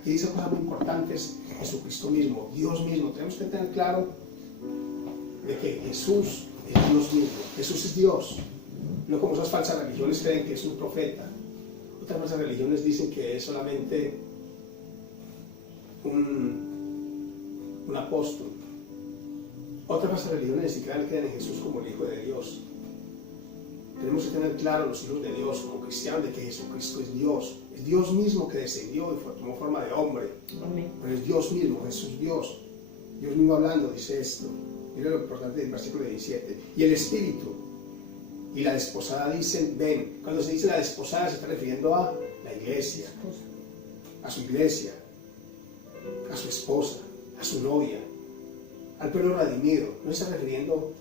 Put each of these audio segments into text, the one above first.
Aquí dice cosas muy importantes, Jesucristo mismo, Dios mismo. Tenemos que tener claro de que Jesús es Dios mismo, Jesús es Dios. No como esas falsas religiones creen que es un profeta. Otras falsas religiones dicen que es solamente un apóstol. Otras falsas religiones ni siquiera creen en Jesús como el Hijo de Dios. Tenemos que tener claro los hijos de Dios como cristianos de que Jesucristo es Dios mismo que descendió y tomó forma de hombre. Amén. Pero es Dios mismo, Jesús Dios. Dios mismo hablando dice esto. Mira lo importante del versículo 17. Y el Espíritu y la desposada dicen, ven. Cuando se dice la desposada se está refiriendo a la iglesia, a su iglesia, a su esposa, a su novia, al pueblo redimido. No se está refiriendo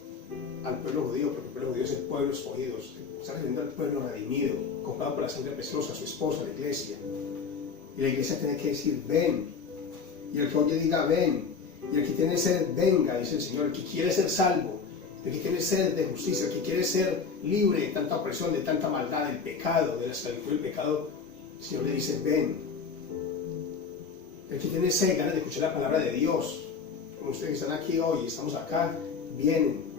al pueblo judío, porque el pueblo judío es el pueblo escogido. Se está refiriendo al pueblo redimido, comprado por la sangre preciosa, a su esposa, la iglesia. Y la iglesia tiene que decir, ven. Y el que oye diga, ven. Y el que tiene sed, venga, dice el Señor. El que quiere ser salvo, el que tiene sed de justicia, el que quiere ser libre de tanta opresión, de tanta maldad, del pecado, de la esclavitud del pecado, el Señor le dice, ven. El que tiene sed, ganas de escuchar la palabra de Dios, como ustedes que están aquí hoy, estamos acá, vienen.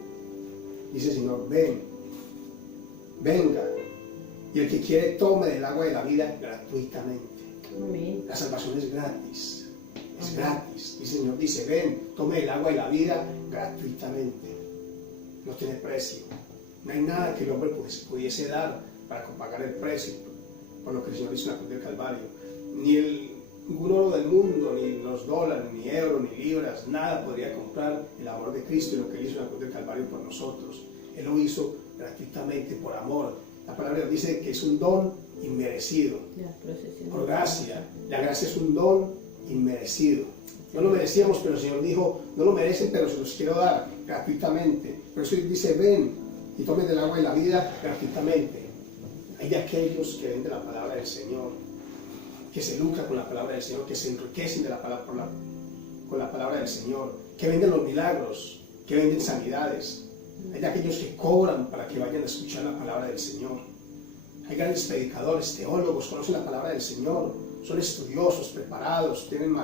Dice el Señor, ven, venga. Y el que quiere, tome del agua de la vida gratuitamente. Amén. La salvación es gratis, es gratis. Y el Señor dice, ven, tome el agua de la vida gratuitamente. No tiene precio. No hay nada que el hombre pudiese dar para pagar el precio por lo que el Señor hizo en la cruz del Calvario. Ningún oro del mundo, ni los dólares, ni euros, ni libras, nada podría comprar el amor de Cristo y lo que Él hizo en la cruz del Calvario por nosotros. Él lo hizo gratuitamente, por amor. La palabra dice que es un don inmerecido, por gracia. La gracia es un don inmerecido. No lo merecíamos, pero el Señor dijo, no lo merecen, pero se los quiero dar gratuitamente. Por eso Él dice, ven y tomen del agua de la vida gratuitamente. Hay de aquellos que venden la palabra del Señor, que se lucran con la palabra del Señor, que se enriquecen de la palabra, con la palabra del Señor, que venden los milagros, que venden sanidades. Hay de aquellos que cobran para que vayan a escuchar la palabra del Señor. Hay grandes predicadores, teólogos, conocen la palabra del Señor, son estudiosos, preparados, tienen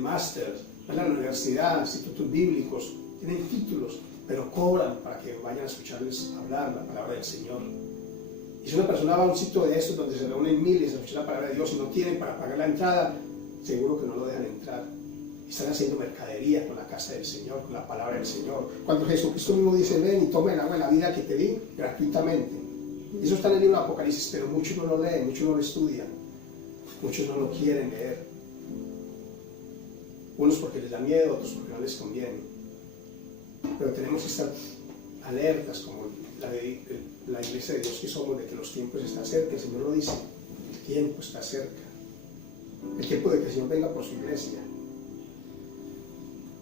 máster, van a la universidad, institutos bíblicos, tienen títulos, pero cobran para que vayan a escucharles hablar la palabra del Señor. Y si una persona va a un sitio de estos donde se reúnen miles a escuchar la palabra de Dios y no tienen para pagar la entrada, seguro que no lo dejan entrar. Están haciendo mercadería con la casa del Señor, con la palabra del Señor. Cuando Jesucristo mismo dice, ven y tome el agua de la vida que te di gratuitamente. Eso está en el libro de Apocalipsis, pero muchos no lo leen, muchos no lo estudian, muchos no lo quieren leer. Unos porque les da miedo, otros porque no les conviene. Pero tenemos que estar alertas como la iglesia de Dios que somos, de que los tiempos están cerca. El Señor lo dice, el tiempo está cerca. El tiempo de que el Señor venga por su iglesia.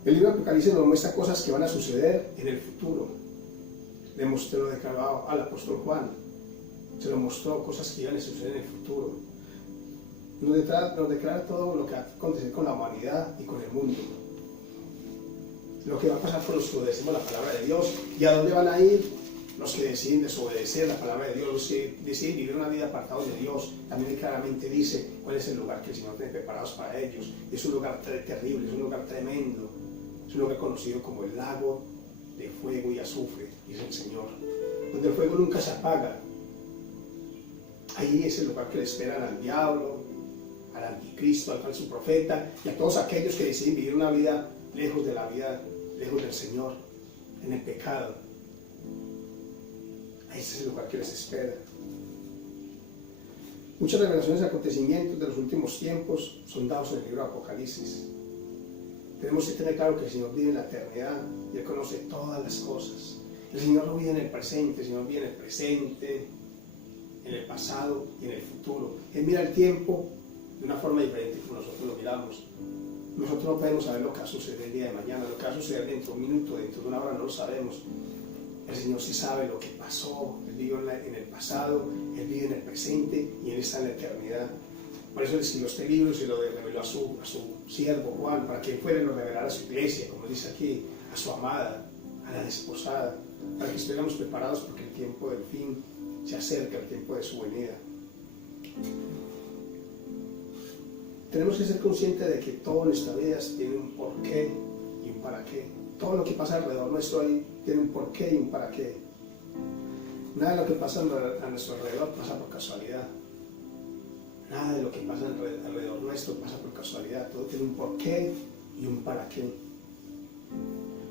El libro de Apocalipsis nos muestra cosas que van a suceder en el futuro. Se lo declaró al apóstol Juan. Se lo mostró cosas que iban a suceder en el futuro. Nos declara todo lo que va a acontecer con la humanidad y con el mundo. Lo que va a pasar con los que obedecemos la palabra de Dios y a dónde van a ir los que deciden desobedecer la palabra de Dios, los que deciden vivir una vida apartados de Dios. También claramente dice cuál es el lugar que el Señor tiene preparados para ellos. Es un lugar terrible, es un lugar tremendo, es un lugar conocido como el lago de fuego y azufre, dice el Señor, donde el fuego nunca se apaga. Ahí es el lugar que le esperan al diablo, al anticristo, al falso profeta y a todos aquellos que deciden vivir una vida lejos de la vida, lejos del Señor, en el pecado. Ese es el lugar que les espera. Muchas revelaciones y acontecimientos de los últimos tiempos son dados en el libro de Apocalipsis. Tenemos que tener claro que el Señor vive en la eternidad y Él conoce todas las cosas. El Señor no vive en el presente, el Señor vive en el presente, en el pasado y en el futuro. Él mira el tiempo de una forma diferente como nosotros lo miramos. Nosotros no podemos saber lo que va a suceder el día de mañana, lo que va a suceder dentro de un minuto, dentro de una hora, no lo sabemos. El Señor sí sabe lo que pasó, Él vive en el pasado, Él vive en el presente y Él está en la eternidad. Por eso Él escribió este libro y se lo reveló a su siervo Juan, para que Él fuera y lo revelara a su iglesia, como dice aquí, a su amada, a la desposada, para que estuviéramos preparados porque el tiempo del fin se acerca, el tiempo de su venida. tenemos que ser conscientes de que todo en nuestra vida tiene un porqué y un para qué. Todo lo que pasa alrededor nuestro ahí tiene un porqué y un para qué. Nada de lo que pasa a nuestro alrededor pasa por casualidad. Nada de lo que pasa alrededor nuestro pasa por casualidad. Todo tiene un porqué y un para qué.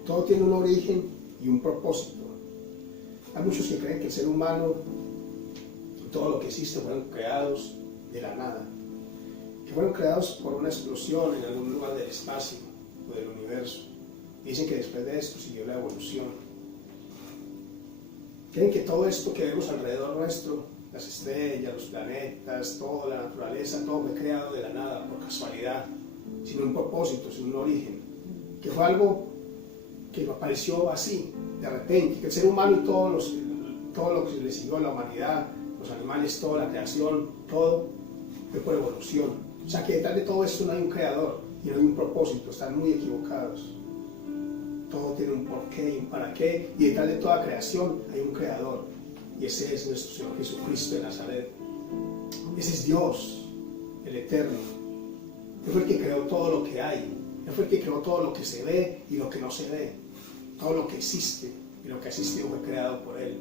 Todo tiene un origen y un propósito. Hay muchos que creen que el ser humano y todo lo que existe fueron creados de la nada. Que fueron creados por una explosión en algún lugar del espacio o del universo. Dicen que después de esto siguió la evolución. Creen que todo esto que vemos alrededor nuestro, las estrellas, los planetas, toda la naturaleza, todo fue creado de la nada, por casualidad, sin un propósito, sin un origen. Que fue algo que apareció así, de repente, que el ser humano y todo lo que le siguió a la humanidad, los animales, toda la creación, todo fue por evolución. O sea que detrás de todo esto no hay un creador y no hay un propósito, están muy equivocados. Todo tiene un porqué y un para qué, y detrás de toda creación hay un creador, y ese es nuestro Señor Jesucristo de Nazaret. Ese es Dios, el Eterno. Él fue el que creó todo lo que hay, Él fue el que creó todo lo que se ve y lo que no se ve, todo lo que existe y lo que ha existido fue creado por Él.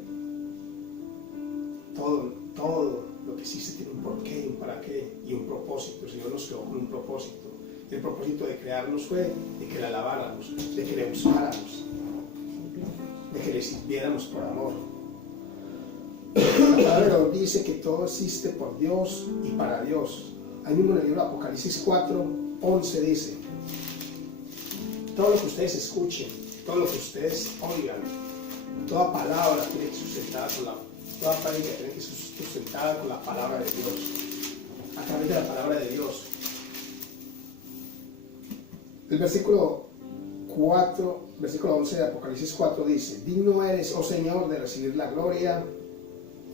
Todo lo que existe tiene un porqué, un para qué y un propósito. El Señor nos creó con un propósito. Y el propósito de crearnos fue de que le alabáramos, de que le buscáramos, de que le sirviéramos por amor. La palabra nos dice que todo existe por Dios y para Dios. Ahí mismo en el libro de Apocalipsis 4:11 dice: todo lo que ustedes escuchen, todo lo que ustedes oigan, toda palabra tiene que ser sustentada con la palabra de Dios, a través de la palabra de Dios. El versículo 11 de Apocalipsis 4 dice: digno eres, oh Señor, de recibir la gloria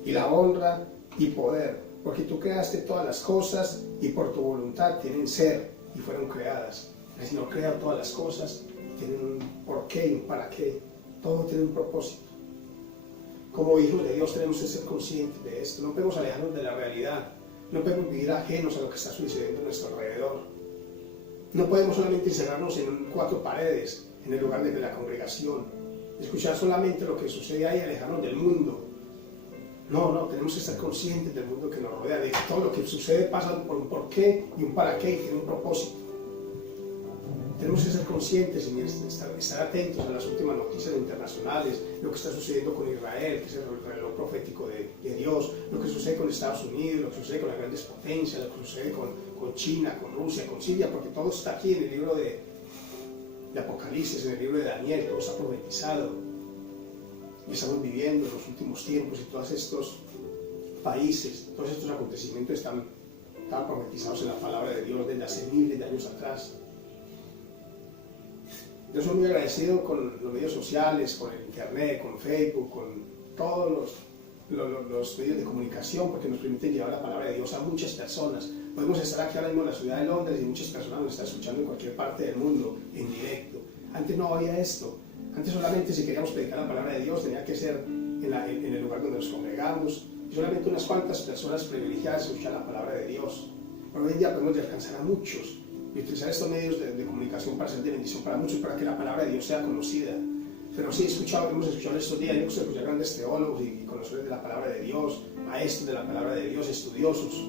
y la honra y poder, porque tú creaste todas las cosas y por tu voluntad tienen ser y fueron creadas. El Señor crea todas las cosas, tienen un porqué y un para qué, todo tiene un propósito. Como hijos de Dios tenemos que ser conscientes de esto, no podemos alejarnos de la realidad, no podemos vivir ajenos a lo que está sucediendo a nuestro alrededor. No podemos solamente encerrarnos en 4 paredes, en el lugar de la congregación, escuchar solamente lo que sucede ahí y alejarnos del mundo. No, tenemos que estar conscientes del mundo que nos rodea, de que todo lo que sucede pasa por un porqué y un para qué y tiene un propósito. Tenemos que ser conscientes y estar atentos a las últimas noticias internacionales, lo que está sucediendo con Israel, que es el reloj profético de Dios, lo que sucede con Estados Unidos, lo que sucede con las grandes potencias, lo que sucede con China, con Rusia, con Siria, porque todo está aquí en el libro de Apocalipsis, en el libro de Daniel, todo está profetizado. Y estamos viviendo en los últimos tiempos y todos estos países, todos estos acontecimientos están profetizados en la palabra de Dios desde hace miles de años atrás. Yo soy muy agradecido con los medios sociales, con el internet, con Facebook, con todos los medios de comunicación, porque nos permiten llevar la palabra de Dios a muchas personas. Podemos estar aquí ahora mismo en la ciudad de Londres y muchas personas nos están escuchando en cualquier parte del mundo, en directo. Antes no había esto. Antes solamente si queríamos predicar la palabra de Dios tenía que ser en el lugar donde nos congregamos. Y solamente unas cuantas personas privilegiadas escuchan la palabra de Dios. Pero hoy en día podemos alcanzar a muchos y utilizar estos medios de comunicación para ser de bendición para muchos, para que la palabra de Dios sea conocida. Pero sí hemos escuchado estos días, hemos escuchado grandes teólogos y conocedores de la palabra de Dios, maestros de la palabra de Dios, estudiosos.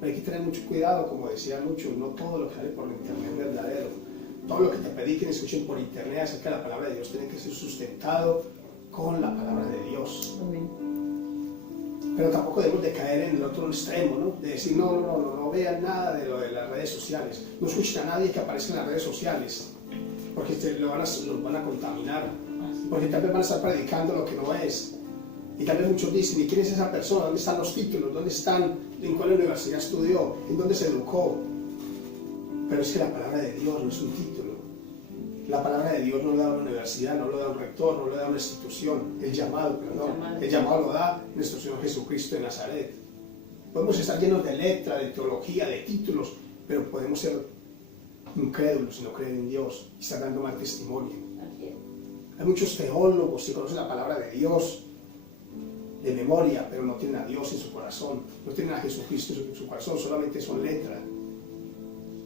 Pero hay que tener mucho cuidado, como decían muchos, no todo lo que sale por internet es verdadero. Todo lo que te prediquen, escuchen por internet acerca de la palabra de Dios tiene que ser sustentado con la palabra de Dios. Amén. Pero tampoco debemos de caer en el otro extremo, ¿no? De decir, no vean nada de lo de las redes sociales. No escuchen a nadie que aparezca en las redes sociales, porque los van a contaminar. Porque tal vez van a estar predicando lo que no es. Y tal vez muchos dicen, ¿y quién es esa persona? ¿Dónde están los títulos? ¿Dónde están? ¿En cuál universidad estudió? ¿En dónde se educó? Pero es que la palabra de Dios no es un título. La palabra de Dios no lo da una universidad, no lo da un rector, no lo da una institución. El llamado lo da nuestro Señor Jesucristo de Nazaret. Podemos estar llenos de letra, de teología, de títulos, pero podemos ser incrédulos si no creen en Dios y estar dando mal testimonio. Hay muchos teólogos que conocen la palabra de Dios de memoria, pero no tienen a Dios en su corazón, no tienen a Jesucristo en su corazón, solamente son letra.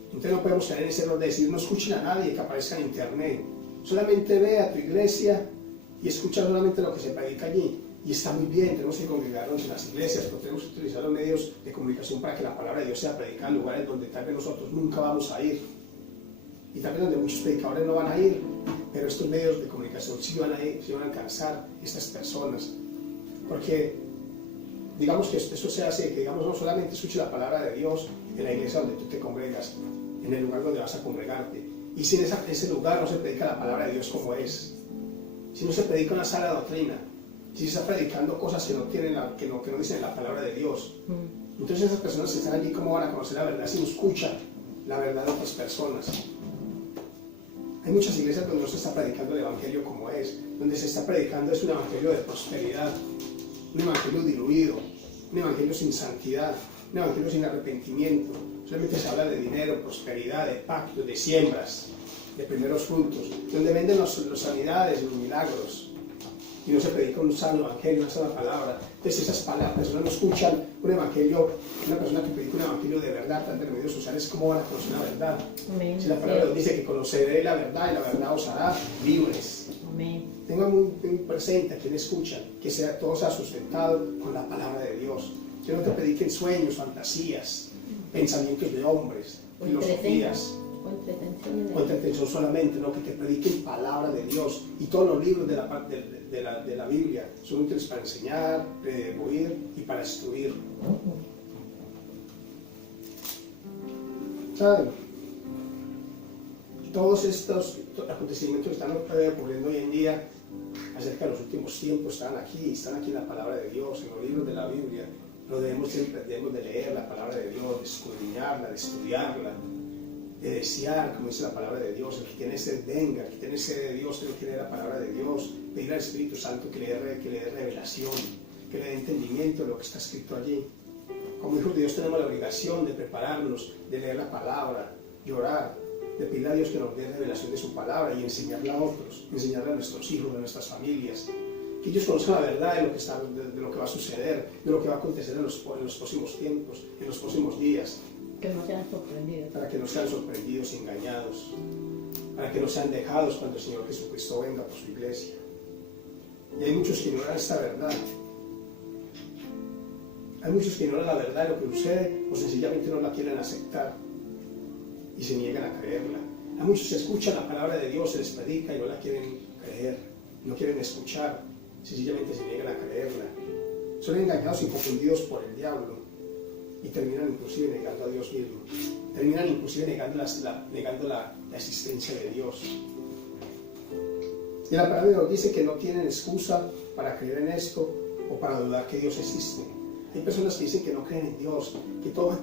Entonces no podemos caer en ese error de decir no escuchen a nadie que aparezca en internet. Solamente ve a tu iglesia y escucha solamente lo que se predica allí. Y está muy bien, tenemos que congregarnos en las iglesias, pero tenemos que utilizar los medios de comunicación para que la palabra de Dios sea predicada en lugares donde tal vez nosotros nunca vamos a ir. Y tal vez donde muchos predicadores no van a ir, pero estos medios de comunicación sí van a ir, sí van a alcanzar estas personas. Porque digamos que eso se hace, que digamos no solamente escuche la palabra de Dios en la iglesia donde tú te congregas, en el lugar donde vas a congregarte. Y si en ese lugar no se predica la palabra de Dios como es, si no se predica una sana doctrina, si se está predicando cosas que no dicen la palabra de Dios, entonces esas personas que están allí, ¿cómo van a conocer la verdad si no escuchan la verdad de otras personas? Hay muchas iglesias donde no se está predicando el evangelio como es, donde se está predicando es un evangelio de prosperidad, un evangelio diluido, un evangelio sin santidad, un evangelio sin arrepentimiento. Solamente se habla de dinero, prosperidad, de pactos, de siembras, de primeros frutos, donde venden las sanidades, los milagros, y no se predica un sano evangelio, una sana palabra. Entonces esas personas no escuchan un evangelio, una persona que predica un evangelio de verdad, tanto en medios sociales, ¿cómo van a conocer la verdad? Amén. Si la palabra Dios dice que conoceré la verdad y la verdad os hará libres. Amén. Tengan muy presente a quien escuchan, que todo sea sustentado con la palabra de Dios. Que no te prediquen sueños, fantasías, pensamientos de hombres, filosofías, o entretención solamente, no, que te prediquen palabra de Dios. Y todos los libros de la Biblia son útiles para enseñar, redarguir y para instruir. ¿Saben? Todos estos acontecimientos que están ocurriendo hoy en día acerca de los últimos tiempos están aquí en la palabra de Dios, en los libros de la Biblia. Lo debemos de leer la palabra de Dios, de escudriñarla, de estudiarla, de desear, como dice la palabra de Dios. El que tiene sed, venga. El que tiene sed de Dios tiene que leer la palabra de Dios, pedir al Espíritu Santo que le dé revelación, que le dé entendimiento de lo que está escrito allí. Como hijos de Dios tenemos la obligación de prepararnos, de leer la palabra, de orar, de pedir a Dios que nos dé revelación de su palabra y enseñarla a otros, enseñarla a nuestros hijos, a nuestras familias. Que ellos conozcan la verdad de lo que va a suceder, de lo que va a acontecer en los próximos tiempos, en los próximos días. Que no sean sorprendidos. Para que no sean sorprendidos y engañados. Para que no sean dejados cuando el Señor Jesucristo venga por su iglesia. Y hay muchos que ignoran esta verdad. Hay muchos que ignoran la verdad de lo que sucede o sencillamente no la quieren aceptar y se niegan a creerla. Hay muchos que escuchan la palabra de Dios, se les predica y no la quieren creer, no quieren escuchar, sencillamente se niegan a creerla. Son engañados y confundidos por el diablo y terminan inclusive negando a Dios mismo. Terminan inclusive negando la existencia de Dios. Y la palabra de Dios dice que no tienen excusa para creer en esto o para dudar que Dios existe. Hay personas que dicen que no creen en Dios, que todo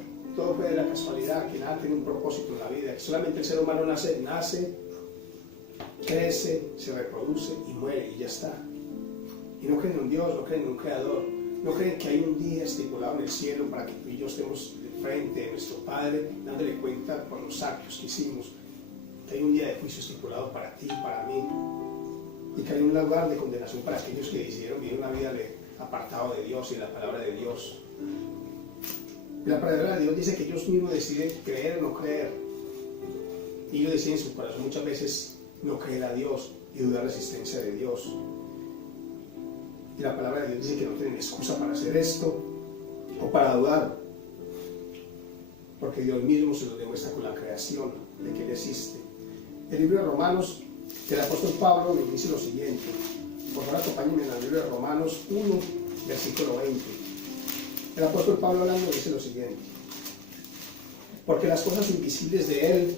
fue de la casualidad, que nada tiene un propósito en la vida, que solamente el ser humano nace, crece, se reproduce y muere y ya está. Y no creen en Dios, no creen en un creador, no creen que hay un día estipulado en el cielo para que tú y yo estemos de frente de nuestro Padre, dándole cuenta por los actos que hicimos, que hay un día de juicio estipulado para ti y para mí, y que hay un lugar de condenación para aquellos que decidieron vivir una vida apartado de Dios y de la palabra de Dios. Y la palabra de Dios dice que ellos mismos deciden creer o no creer. Y ellos deciden en su corazón muchas veces no creer a Dios y dudar de la existencia de Dios. Y la palabra de Dios dice que no tienen excusa para hacer esto o para dudar. Porque Dios mismo se lo demuestra con la creación de que Él existe. El libro de Romanos, el apóstol Pablo me dice lo siguiente. Por favor, acompáñenme en el libro de Romanos 1, versículo 20. El apóstol Pablo hablando dice lo siguiente: porque las cosas invisibles de Él,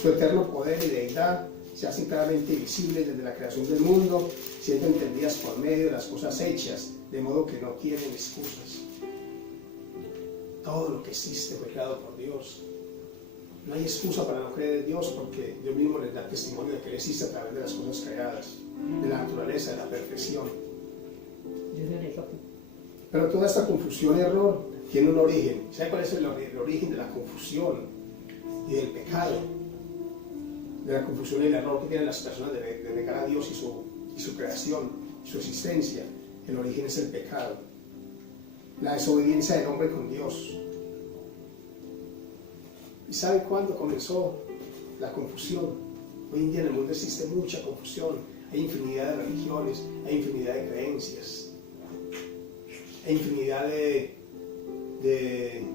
su eterno poder y deidad, se hacen claramente visibles desde la creación del mundo, siendo entendidas por medio de las cosas hechas, de modo que no tienen excusas. Todo lo que existe fue creado por Dios. No hay excusa para no creer en Dios, porque Dios mismo les da testimonio de que Él existe a través de las cosas creadas, de la naturaleza, de la perfección. Pero toda esta confusión y error tiene un origen. ¿Sabe cuál es el origen de la confusión y del pecado? De la confusión y el error que tienen las personas de negar a Dios y su creación, su existencia. El origen es el pecado. La desobediencia del hombre con Dios. ¿Y sabe cuándo comenzó la confusión? Hoy en día en el mundo existe mucha confusión. Hay infinidad de religiones, hay infinidad de creencias, hay infinidad de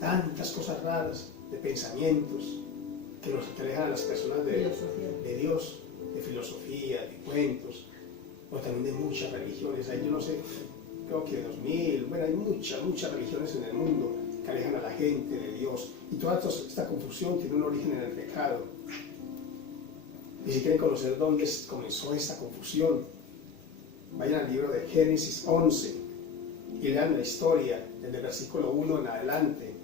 tantas cosas raras, de pensamientos que nos alejan a las personas de Dios, de filosofía, de cuentos, o también de muchas religiones. Hay, yo no sé, creo que 2000, bueno, hay muchas religiones en el mundo que alejan a la gente de Dios. Y toda esta confusión tiene un origen en el pecado. Y si quieren conocer dónde comenzó esta confusión, vayan al libro de Génesis 11 y lean la historia desde el versículo 1 en adelante.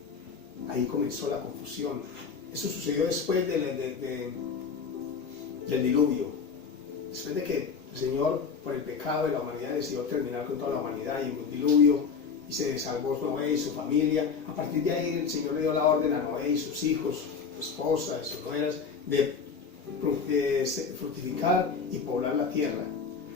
Ahí comenzó la confusión. Eso sucedió después del diluvio. Después de que el Señor, por el pecado de la humanidad, decidió terminar con toda la humanidad y en un diluvio, y se salvó Noé y su familia. A partir de ahí el Señor le dio la orden a Noé y sus hijos, su esposa y sus nueras, de fructificar y poblar la tierra.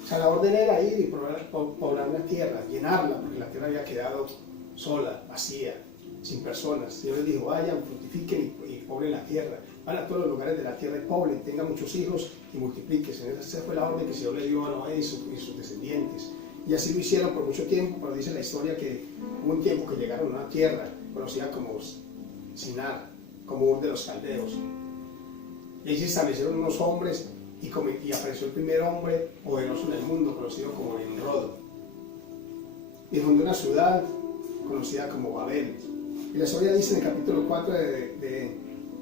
O sea, la orden era ir y poblar la tierra, llenarla, porque la tierra había quedado sola, vacía, sin personas. El Señor les dijo, vayan, fructifiquen y poblen la tierra. Van a todos los lugares de la tierra y poblen, tengan muchos hijos y multiplíquense. Esa fue la orden que el Señor le dio a Noé y sus descendientes. Y así lo hicieron por mucho tiempo, pero dice la historia que hubo un tiempo que llegaron a una tierra conocida como Sinar, como Ur de los Caldeos. Y ahí se establecieron unos hombres y apareció el primer hombre poderoso en el mundo, conocido como Nimrod. Y fundó una ciudad conocida como Babel. Y la historia dice en el capítulo 4 de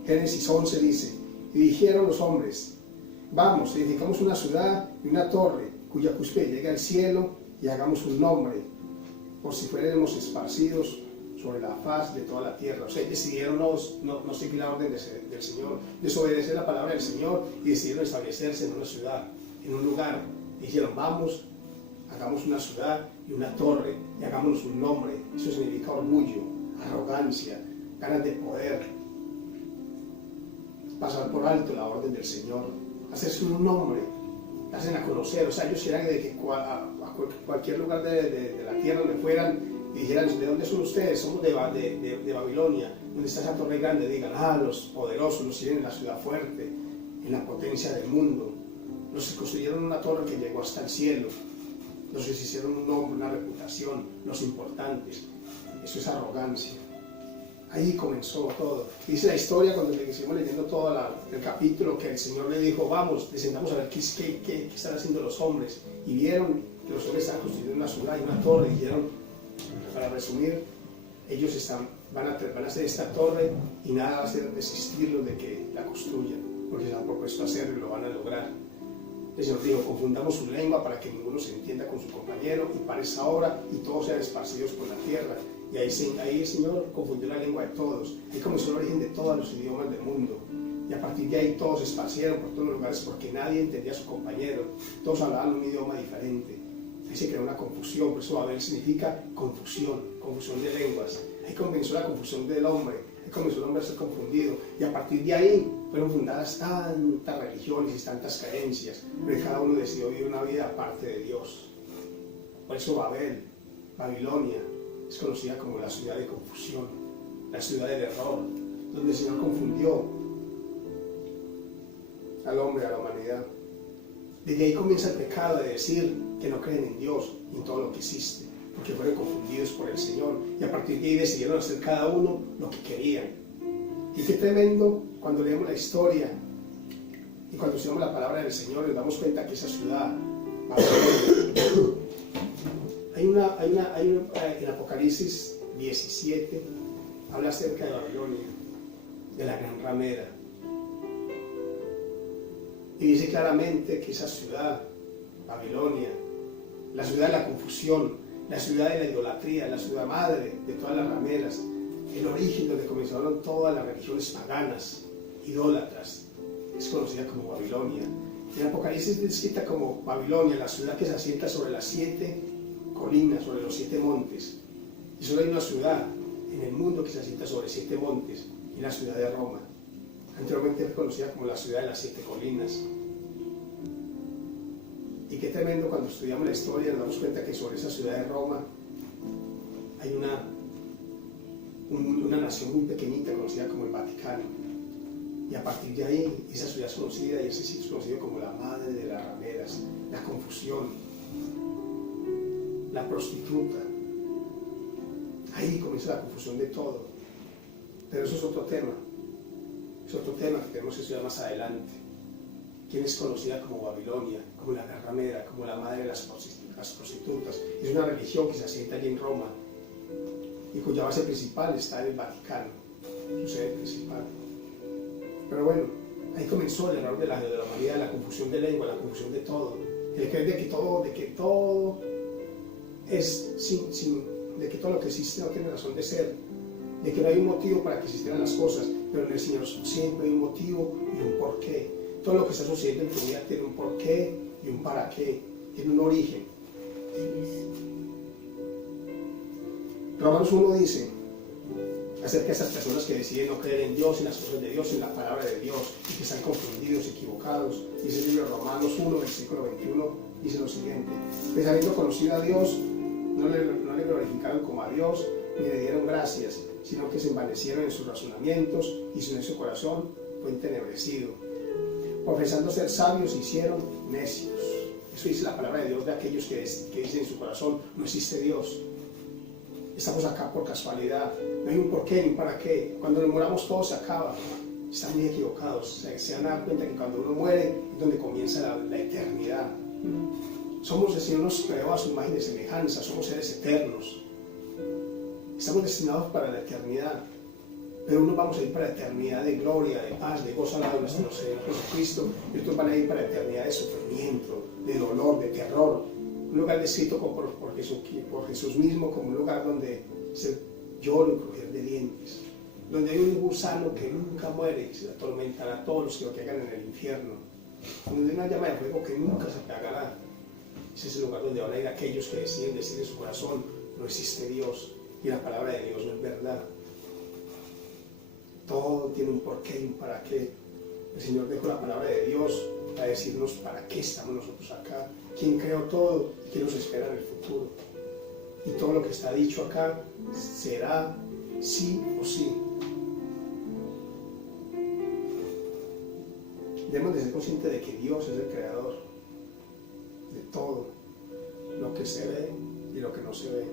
Génesis 11, dice, y dijeron los hombres, vamos, edificamos una ciudad y una torre, cuya cúspide llegue al cielo, y hagamos un nombre, por si fuéramos esparcidos sobre la faz de toda la tierra. O sea, decidieron no seguir la orden del Señor, desobedecer la palabra del Señor, y decidieron establecerse en una ciudad, en un lugar. Y dijeron, vamos, hagamos una ciudad y una torre, y hagámonos un nombre. Eso significa orgullo, arrogancia, ganas de poder, pasar por alto la orden del Señor, hacerse un nombre, hacen a conocer. O sea, ellos eran de que a cualquier lugar de la tierra donde fueran y dijeran, ¿de dónde son ustedes? Somos de Babilonia. ¿Dónde está esa torre grande? Digan, los poderosos, los tienen en la ciudad fuerte, en la potencia del mundo. Los construyeron una torre que llegó hasta el cielo. Los hicieron un nombre, una reputación, los importantes. Eso es arrogancia. Ahí comenzó todo. Dice la historia, cuando le seguimos leyendo todo el capítulo, que el Señor le dijo, vamos, descendamos a ver qué están haciendo los hombres. Y vieron que los hombres estaban construyendo una ciudad y una torre. Y dijeron, para resumir, ellos van a hacer esta torre y nada va a hacer desistirlos de que la construyan, porque se han propuesto hacerlo y lo van a lograr. El Señor dijo, confundamos su lengua para que ninguno se entienda con su compañero y para esa hora y todos sean esparcidos por la tierra. Y ahí el Señor confundió la lengua de todos. Ahí comenzó el origen de todos los idiomas del mundo. Y a partir de ahí todos se esparcieron por todos los lugares porque nadie entendía a su compañero. Todos hablaban un idioma diferente. Ahí se creó una confusión. Por eso Babel significa confusión de lenguas. Ahí comenzó la confusión del hombre. Ahí comenzó el hombre a ser confundido. Y a partir de ahí fueron fundadas tantas religiones y tantas creencias. Porque cada uno decidió vivir una vida aparte de Dios. Por eso Babilonia, es conocida como la ciudad de confusión, la ciudad del error, donde el Señor confundió al hombre, a la humanidad. Desde ahí comienza el pecado de decir que no creen en Dios y en todo lo que existe, porque fueron confundidos por el Señor. Y a partir de ahí decidieron hacer cada uno lo que querían. Y qué tremendo cuando leemos la historia y cuando estudiamos la palabra del Señor, nos damos cuenta que esa ciudad, en Apocalipsis 17 habla acerca de Babilonia, de la gran ramera, y dice claramente que esa ciudad, Babilonia, la ciudad de la confusión, la ciudad de la idolatría, la ciudad madre de todas las rameras, el origen donde comenzaron todas las religiones paganas, idólatras, es conocida como Babilonia. En Apocalipsis es descrita como Babilonia, la ciudad que se asienta sobre las 7 colinas, sobre los 7 montes. Y solo hay una ciudad en el mundo que se asienta sobre 7 montes, y la ciudad de Roma. Anteriormente fue conocida como la ciudad de las 7 colinas. Y qué tremendo cuando estudiamos la historia, nos damos cuenta que sobre esa ciudad de Roma hay una nación muy pequeñita conocida como el Vaticano. Y a partir de ahí, esa ciudad es conocida y ese sitio es conocido como la madre de las rameras, la confusión, la prostituta. Ahí comienza la confusión de todo. Pero eso es otro tema. Es otro tema que tenemos que estudiar más adelante. ¿Quién es conocida como Babilonia, como la ramera, como la madre de las prostitutas? Es una religión que se asienta allí en Roma y cuya base principal está en el Vaticano, su sede principal. Pero bueno, ahí comenzó el error de la humanidad, la confusión de lengua, la confusión de todo. El creer de que todo es de que todo lo que existe no tiene razón de ser, de que no hay un motivo para que existieran las cosas, pero en el Señor siempre hay un motivo y un porqué. Todo lo que está sucediendo en tu vida tiene un porqué y un para qué, tiene un origen. Romanos 1 dice acerca de esas personas que deciden no creer en Dios, en las cosas de Dios, en la palabra de Dios, y que están confundidos, equivocados. Dice el libro de Romanos 1, versículo 21, dice lo siguiente: pues habiendo conocido a Dios, no le glorificaron como a Dios, ni le dieron gracias, sino que se envanecieron en sus razonamientos, y su corazón fue entenebrecido. Profesando ser sabios, se hicieron necios. Eso dice la palabra de Dios de aquellos que dicen en su corazón: no existe Dios. Estamos acá por casualidad, no hay un porqué ni un para qué. Cuando nos moramos todo se acaba. Están muy equivocados. Se van a dar cuenta que cuando uno muere es donde comienza la eternidad. El Señor nos creó a su imagen y semejanza, somos seres eternos. Estamos destinados para la eternidad, pero unos vamos a ir para la eternidad de gloria, de paz, de gozo al lado de nuestro Señor Jesucristo, y otros van a ir para la eternidad de sufrimiento, de dolor, de terror. Un lugar descrito por Jesús mismo como un lugar donde se llora y crujir de dientes, donde hay un gusano que nunca muere y se atormentará a todos los que lo caigan en el infierno, donde hay una llama de fuego que nunca se apagará. Ese es el lugar donde van a ir aquellos que deciden decir en su corazón: no existe Dios y la palabra de Dios no es verdad. Todo tiene un porqué y un para qué. El Señor dejó la palabra de Dios para decirnos para qué estamos nosotros acá, quién creó todo y qué nos espera en el futuro. Y todo lo que está dicho acá será sí o sí. Debemos de ser conscientes de que Dios es el creador de todo, lo que se ve y lo que no se ve.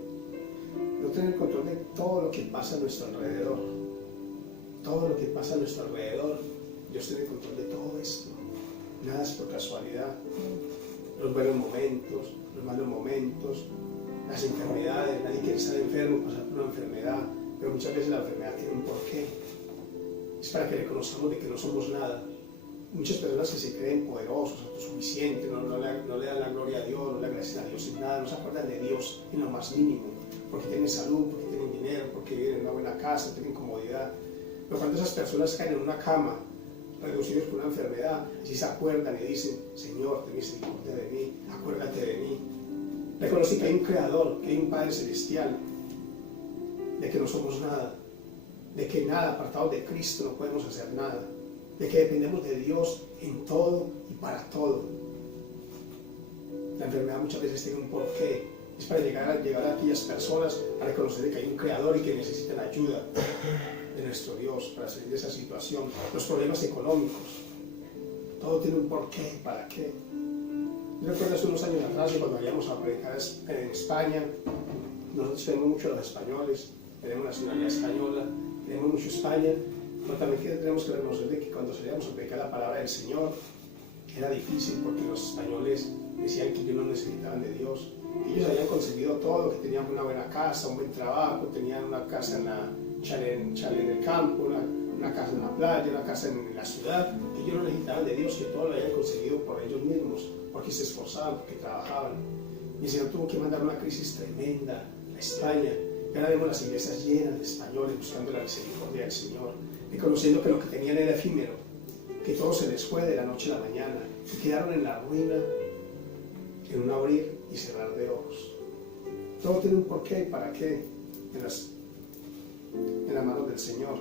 No tener control de todo lo que pasa a nuestro alrededor. Todo lo que pasa a nuestro alrededor, Dios tiene control de todo esto. Nada es por casualidad. Los buenos momentos, los malos momentos, las enfermedades. Nadie quiere estar enfermo, pasar por una enfermedad, pero muchas veces la enfermedad tiene un porqué. Es para que reconozcamos de que no somos nada. Muchas personas que se creen poderosos, autosuficientes, no le dan la gloria a Dios, no le agradecen a Dios en nada, no se acuerdan de Dios en lo más mínimo, porque tienen salud, porque tienen dinero, porque viven en una buena casa, tienen comodidad. Pero cuando esas personas caen en una cama, reducidos por una enfermedad, si se acuerdan y dicen: Señor, ten misericordia de mí, acuérdate de mí. Reconocí que hay un Creador, que hay un Padre Celestial, de que no somos nada, de que nada, apartados de Cristo, no podemos hacer nada, de que dependemos de Dios en todo y para todo. La enfermedad muchas veces tiene un porqué, es para llegar a aquellas personas a reconocer que hay un Creador y que necesitan ayuda de nuestro Dios para salir de esa situación. Los problemas económicos, todo tiene un porqué, para qué. Yo recuerdo hace unos años atrás, cuando íbamos a predicar en España, nosotros tenemos mucho a los españoles, tenemos nacionalidad española, tenemos mucho España, pero también tenemos que reconocer de que cuando salíamos a predicar la palabra del Señor, era difícil porque los españoles decían que ellos no necesitaban de Dios. Ellos habían conseguido todo, que tenían una buena casa, un buen trabajo, tenían una casa en la chalet en el campo, una casa en la playa, una casa en la ciudad. Ellos no necesitaban de Dios, que todo lo habían conseguido por ellos mismos, porque se esforzaban, porque trabajaban. Y el Señor tuvo que mandar una crisis tremenda a España. Y ahora vemos las iglesias llenas de españoles buscando la misericordia del Señor, reconociendo que lo que tenían era efímero, que todo se les fue de la noche a la mañana, y quedaron en la ruina, en un abrir y cerrar de ojos. Todo tiene un porqué y para qué en las manos del Señor.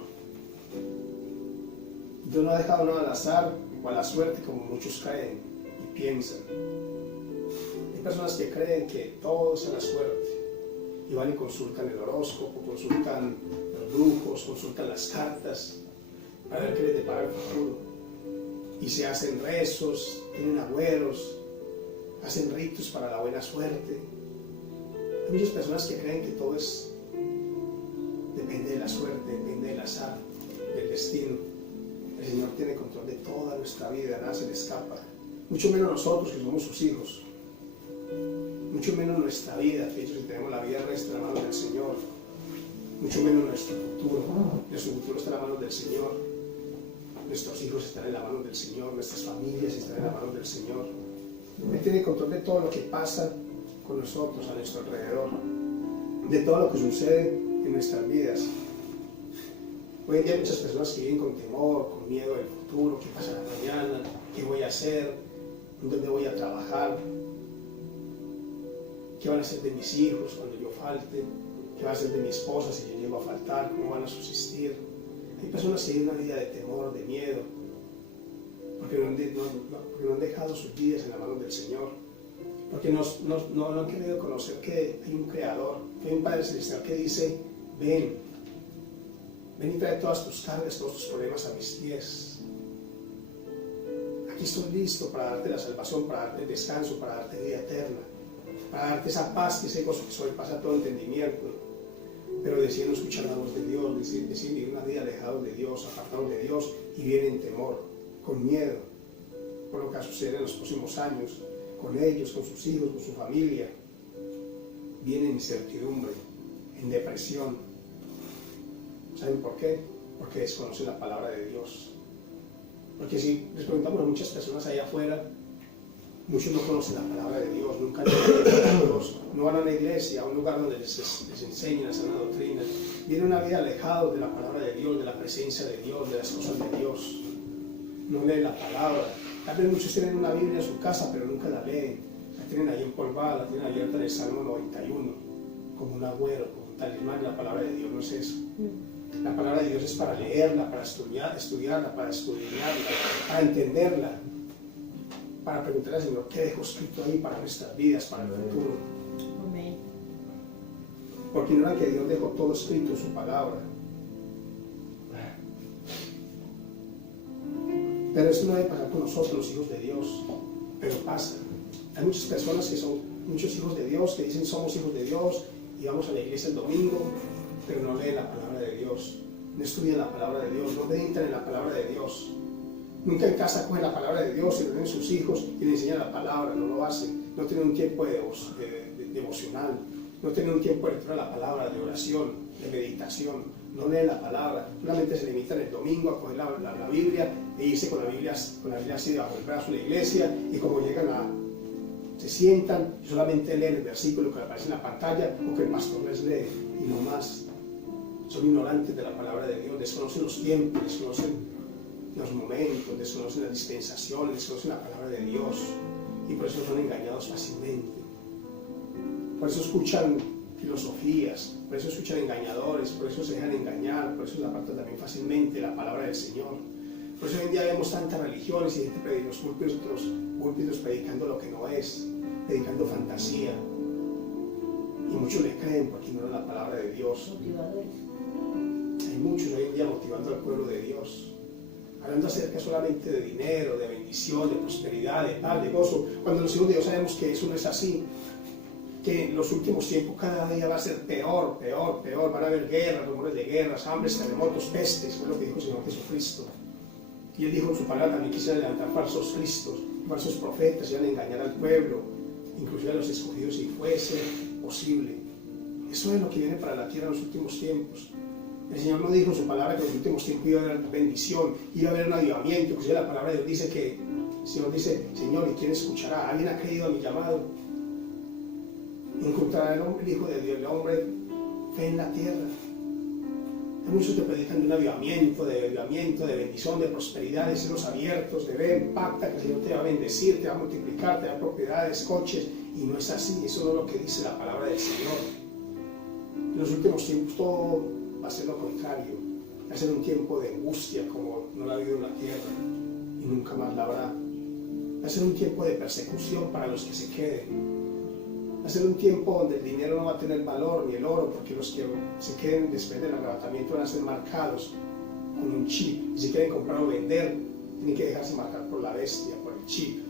Dios no ha dejado nada al azar o a la suerte como muchos creen y piensan. Hay personas que creen que todo es a la suerte y van y consultan el horóscopo, consultan los los brujos, consultan las cartas para ver qué les depara el futuro. Y se hacen rezos, tienen agüeros, hacen ritos para la buena suerte. Hay muchas personas que creen que todo depende de la suerte, depende del azar, del destino. El Señor tiene control de toda nuestra vida, nada se le escapa. Mucho menos nosotros que somos sus hijos. Mucho menos nuestra vida, de hecho si tenemos la vida nuestra en las manos del Señor. Mucho menos nuestro futuro. Nuestro futuro está en las manos del Señor. Nuestros hijos están en las manos del Señor. Nuestras familias están en las manos del Señor. Él tiene control de todo lo que pasa con nosotros, a nuestro alrededor. De todo lo que sucede en nuestras vidas. Hoy en día hay muchas personas que viven con temor, con miedo del futuro, qué pasará mañana, qué voy a hacer, dónde voy a trabajar, qué van a hacer de mis hijos cuando yo falte, qué va a hacer de mi esposa si yo llego a faltar, cómo van a subsistir. Hay personas que viven una vida de temor, de miedo, porque no han dejado sus vidas en las manos del Señor, porque no han querido conocer que hay un Creador, que hay un Padre Celestial que dice, ven y trae todas tus cargas, todos tus problemas a mis pies. Aquí estoy listo para darte la salvación, para darte el descanso, para darte vida eterna, para darte esa paz, ese gozo que sobrepasa todo entendimiento. Pero deciden no escuchar la voz de Dios, deciden vivir una vida alejados de Dios, apartados de Dios, y viven en temor, con miedo, por lo que va a suceder en los próximos años, con ellos, con sus hijos, con su familia. Vienen en incertidumbre, en depresión. ¿Saben por qué? Porque desconocen la palabra de Dios. Porque si les preguntamos a muchas personas allá afuera, muchos no conocen la palabra de Dios, nunca han leído a Dios, no van a la iglesia, a un lugar donde les enseñen la sana doctrina. Vienen una vida alejados de la palabra de Dios, de la presencia de Dios, de las cosas de Dios. No leen la palabra. Tal vez muchos tienen una Biblia en su casa, pero nunca la leen. La tienen ahí empolvada, la tienen abierta en el Salmo 91, como un agüero, como un talismán. La palabra de Dios no es eso. La palabra de Dios es para leerla, para estudiarla, para escudriñarla, para entenderla, para preguntarle al Señor qué dejó escrito ahí para nuestras vidas, para el futuro. Amén. Porque ignoran que Dios dejó todo escrito en su palabra. Pero eso no debe pasar con nosotros, los hijos de Dios. Pero pasa. Hay muchas personas que son muchos hijos de Dios, que dicen somos hijos de Dios y vamos a la iglesia el domingo, pero no leen la palabra de Dios, no estudian la palabra de Dios, no meditan en la palabra de Dios. Nunca en casa cogen la palabra de Dios y lo leen sus hijos y le enseñan la palabra, no lo hacen. No tienen un tiempo devocional, no tienen un tiempo de lectura de la palabra, de oración, de meditación, no leen la palabra, solamente se limitan el domingo a coger la Biblia e irse con la Biblia así bajo el brazo a la iglesia, y como se sientan y solamente leen el versículo que aparece en la pantalla o que el pastor les lee y no más. Son ignorantes de la palabra de Dios, desconocen los tiempos, desconocen los momentos, desconocen las dispensaciones, desconocen la palabra de Dios, y por eso son engañados fácilmente. Por eso escuchan filosofías, por eso escuchan engañadores, por eso se dejan engañar, por eso se apartan también fácilmente la palabra del Señor. Por eso hoy en día vemos tantas religiones y gente en los púlpitos predicando lo que no es, predicando fantasía. Y muchos le creen porque ignoran la palabra de Dios. Motivadores. Hay muchos hoy en día motivando al pueblo de Dios, hablando acerca solamente de dinero, de bendición, de prosperidad, de paz, de gozo, cuando los hijos de Dios sabemos que eso no es así, que en los últimos tiempos cada día va a ser peor, van a haber guerras, rumores de guerras, hambres, terremotos, pestes, fue lo que dijo el Señor Jesucristo. Y Él dijo en su palabra también que quisieran levantar falsos cristos, falsos profetas, iban a engañar al pueblo, inclusive a los escogidos si fuese posible. Eso es lo que viene para la tierra en los últimos tiempos. El Señor no dijo en su palabra que en los últimos tiempos iba a haber bendición, iba a haber un avivamiento. Inclusive la palabra de Dios dice que el Señor dice, Señor, ¿y quién escuchará? ¿Alguien ha creído a mi llamado? Encontrará el Hijo de Dios, el hombre, fe en la tierra. Hay muchos que predican de un avivamiento, de bendición, de prosperidad, de cielos abiertos, de ven, pacta, que el Señor te va a bendecir, te va a multiplicar, te va a dar propiedades, coches, y no es así. Eso no es lo que dice la palabra del Señor. En los últimos tiempos todo va a ser lo contrario, va a ser un tiempo de angustia como no la ha habido en la tierra y nunca más la habrá. Va a ser un tiempo de persecución para los que se queden. Va a ser un tiempo donde el dinero no va a tener valor, ni el oro, porque los que se queden después del arrebatamiento van a ser marcados con un chip. Y si quieren comprar o vender, tienen que dejarse marcar por la bestia, por el chip.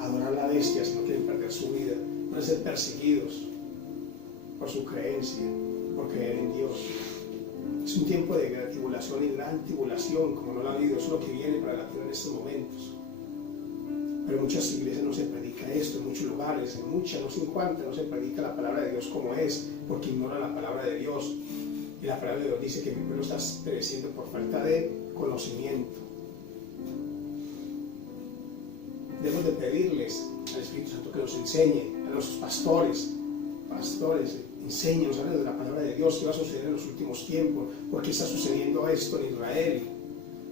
Adorar a la bestia si no quieren perder su vida. Van a ser perseguidos por su creencia, por creer en Dios. Es un tiempo de gran tribulación y gran tribulación, como no lo ha habido, es lo que viene para la tierra en estos momentos. Pero en muchas iglesias no se predica esto, en muchos lugares, en muchas, no sé en cuántas, no se predica la palabra de Dios como es, porque ignoran la palabra de Dios. Y la palabra de Dios dice que mi pueblo está pereciendo por falta de conocimiento. Debemos de pedirles al Espíritu Santo que nos enseñe, a nuestros pastores, enséñenos de la palabra de Dios, qué va a suceder en los últimos tiempos, por qué está sucediendo esto en Israel,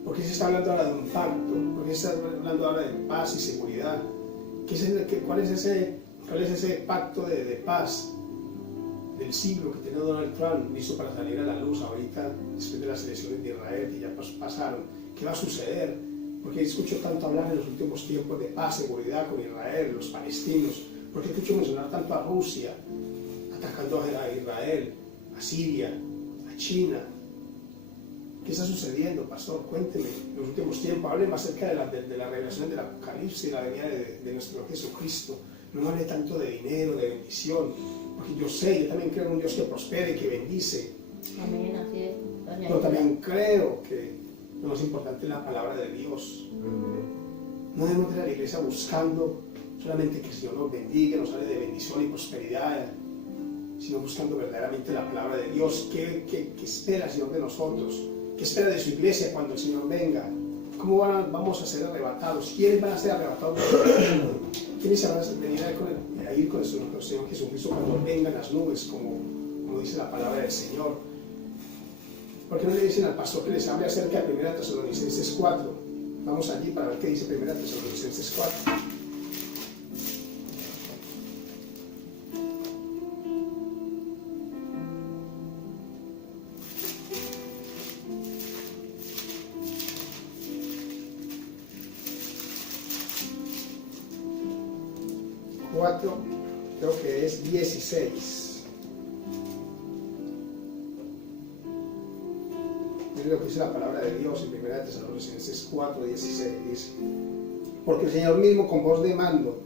por qué se está hablando ahora de un pacto, por qué se está hablando ahora de paz y seguridad, cuál es ese pacto de paz del siglo que tiene Donald Trump listo para salir a la luz ahorita, después de las elecciones de Israel que ya pasaron. ¿Qué va a suceder? Porque escucho tanto hablar en los últimos tiempos de paz, seguridad con Israel, los palestinos. ¿Por qué escucho mencionar tanto a Rusia, atacando a Israel, a Siria, a China? ¿Qué está sucediendo, pastor? Cuénteme, en los últimos tiempos, hábleme acerca de la revelación del Apocalipsis, de la venida de nuestro Jesucristo. No hable tanto de dinero, de bendición, porque yo también creo en un Dios que prospere, que bendice. Amén, así es. Pero también creo que lo más importante es la palabra de Dios. No debemos ir a la iglesia buscando solamente que el Señor nos bendiga, nos hable de bendición y prosperidad, sino buscando verdaderamente la palabra de Dios. ¿Qué espera el Señor de nosotros? ¿Qué espera de su iglesia cuando el Señor venga? ¿Cómo vamos a ser arrebatados? ¿Quiénes van a ser arrebatados? ¿Quiénes se van a venir a ir con nuestro Señor Jesucristo cuando vengan las nubes, como dice la palabra del Señor? ¿Por qué no le dicen al pastor que les hable acerca de 1 Tesalonicenses 4? Vamos allí para ver qué dice 1 Tesalonicenses 4. Creo que es 16. Miren lo que dice la palabra de Dios en 1 Tesalonicenses 4, 16. Dice: porque el Señor mismo con voz de mando,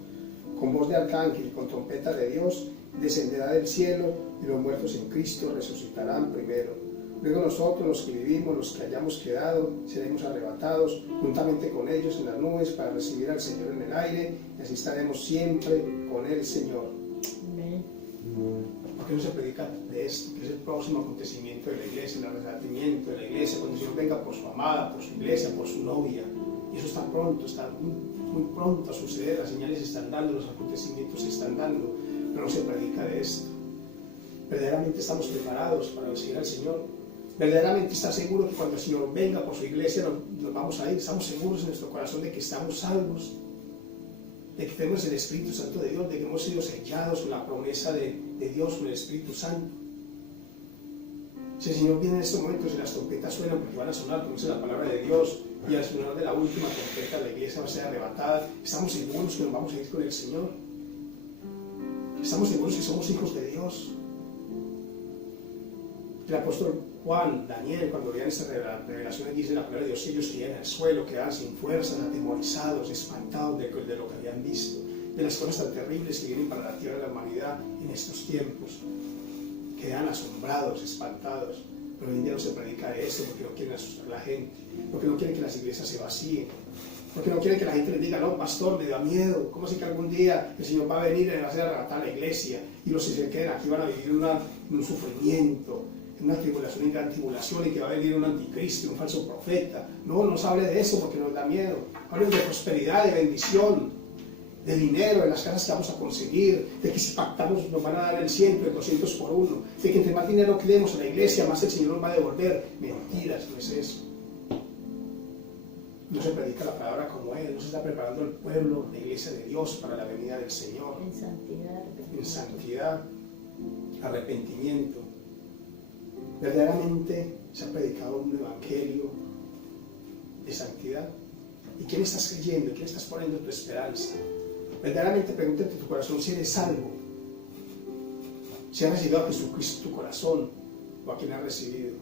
con voz de arcángel y con trompeta de Dios descenderá del cielo, y los muertos en Cristo resucitarán primero. Luego nosotros, los que vivimos, los que hayamos quedado, seremos arrebatados juntamente con ellos en las nubes para recibir al Señor en el aire, y así estaremos siempre con el Señor. Amén. ¿Por qué no se predica de esto? Que es el próximo acontecimiento de la iglesia, el arrebatamiento de la iglesia, cuando el Señor venga por su amada, por su iglesia, por su novia. Y eso está pronto, está muy pronto a suceder. Las señales se están dando, los acontecimientos se están dando, pero no se predica de esto. ¿Verdaderamente estamos preparados para recibir al Señor? ¿Verdaderamente está seguro que cuando el Señor venga por su iglesia nos vamos a ir? ¿Estamos seguros en nuestro corazón de que estamos salvos? ¿De que tenemos el Espíritu Santo de Dios? ¿De que hemos sido sellados con la promesa de Dios, con el Espíritu Santo? Si el Señor viene en estos momentos y las trompetas suenan, porque van a sonar, como dice la palabra de Dios, y al sonar de la última trompeta la iglesia va a ser arrebatada, ¿estamos seguros que nos vamos a ir con el Señor? ¿Estamos seguros que somos hijos de Dios? El apóstol Juan, Daniel, cuando veían estas revelaciones, dice la palabra de Dios, ellos caían al suelo, quedaban sin fuerzas, atemorizados, espantados de lo que habían visto, de las cosas tan terribles que vienen para la tierra de la humanidad en estos tiempos. Quedan asombrados, espantados, pero hoy en día no se predica de eso porque no quieren asustar a la gente, porque no quieren que las iglesias se vacíen, porque no quieren que la gente les diga: no, pastor, me da miedo, ¿cómo así que algún día el Señor va a venir y va a hacer arrebatar la iglesia y los que se queden aquí van a vivir un sufrimiento, una tribulación, una gran tribulación, y que va a venir un anticristo, un falso profeta? No nos hable de eso porque nos da miedo. Hablen de prosperidad, de bendición, de dinero, de las casas que vamos a conseguir, de que si pactamos nos van a dar el 100, el 200 por uno, de que entre más dinero que demos a la iglesia, más el Señor nos va a devolver. Mentiras, no es eso. No se predica la palabra como es, no se está preparando el pueblo, la iglesia de Dios, para la venida del Señor. En santidad. En santidad, arrepentimiento. Verdaderamente se ha predicado un evangelio de santidad. ¿Y quién estás creyendo? ¿En quién estás poniendo tu esperanza? Verdaderamente pregúntate en tu corazón si eres salvo. Si has recibido a Jesucristo en tu corazón, o a quien has recibido.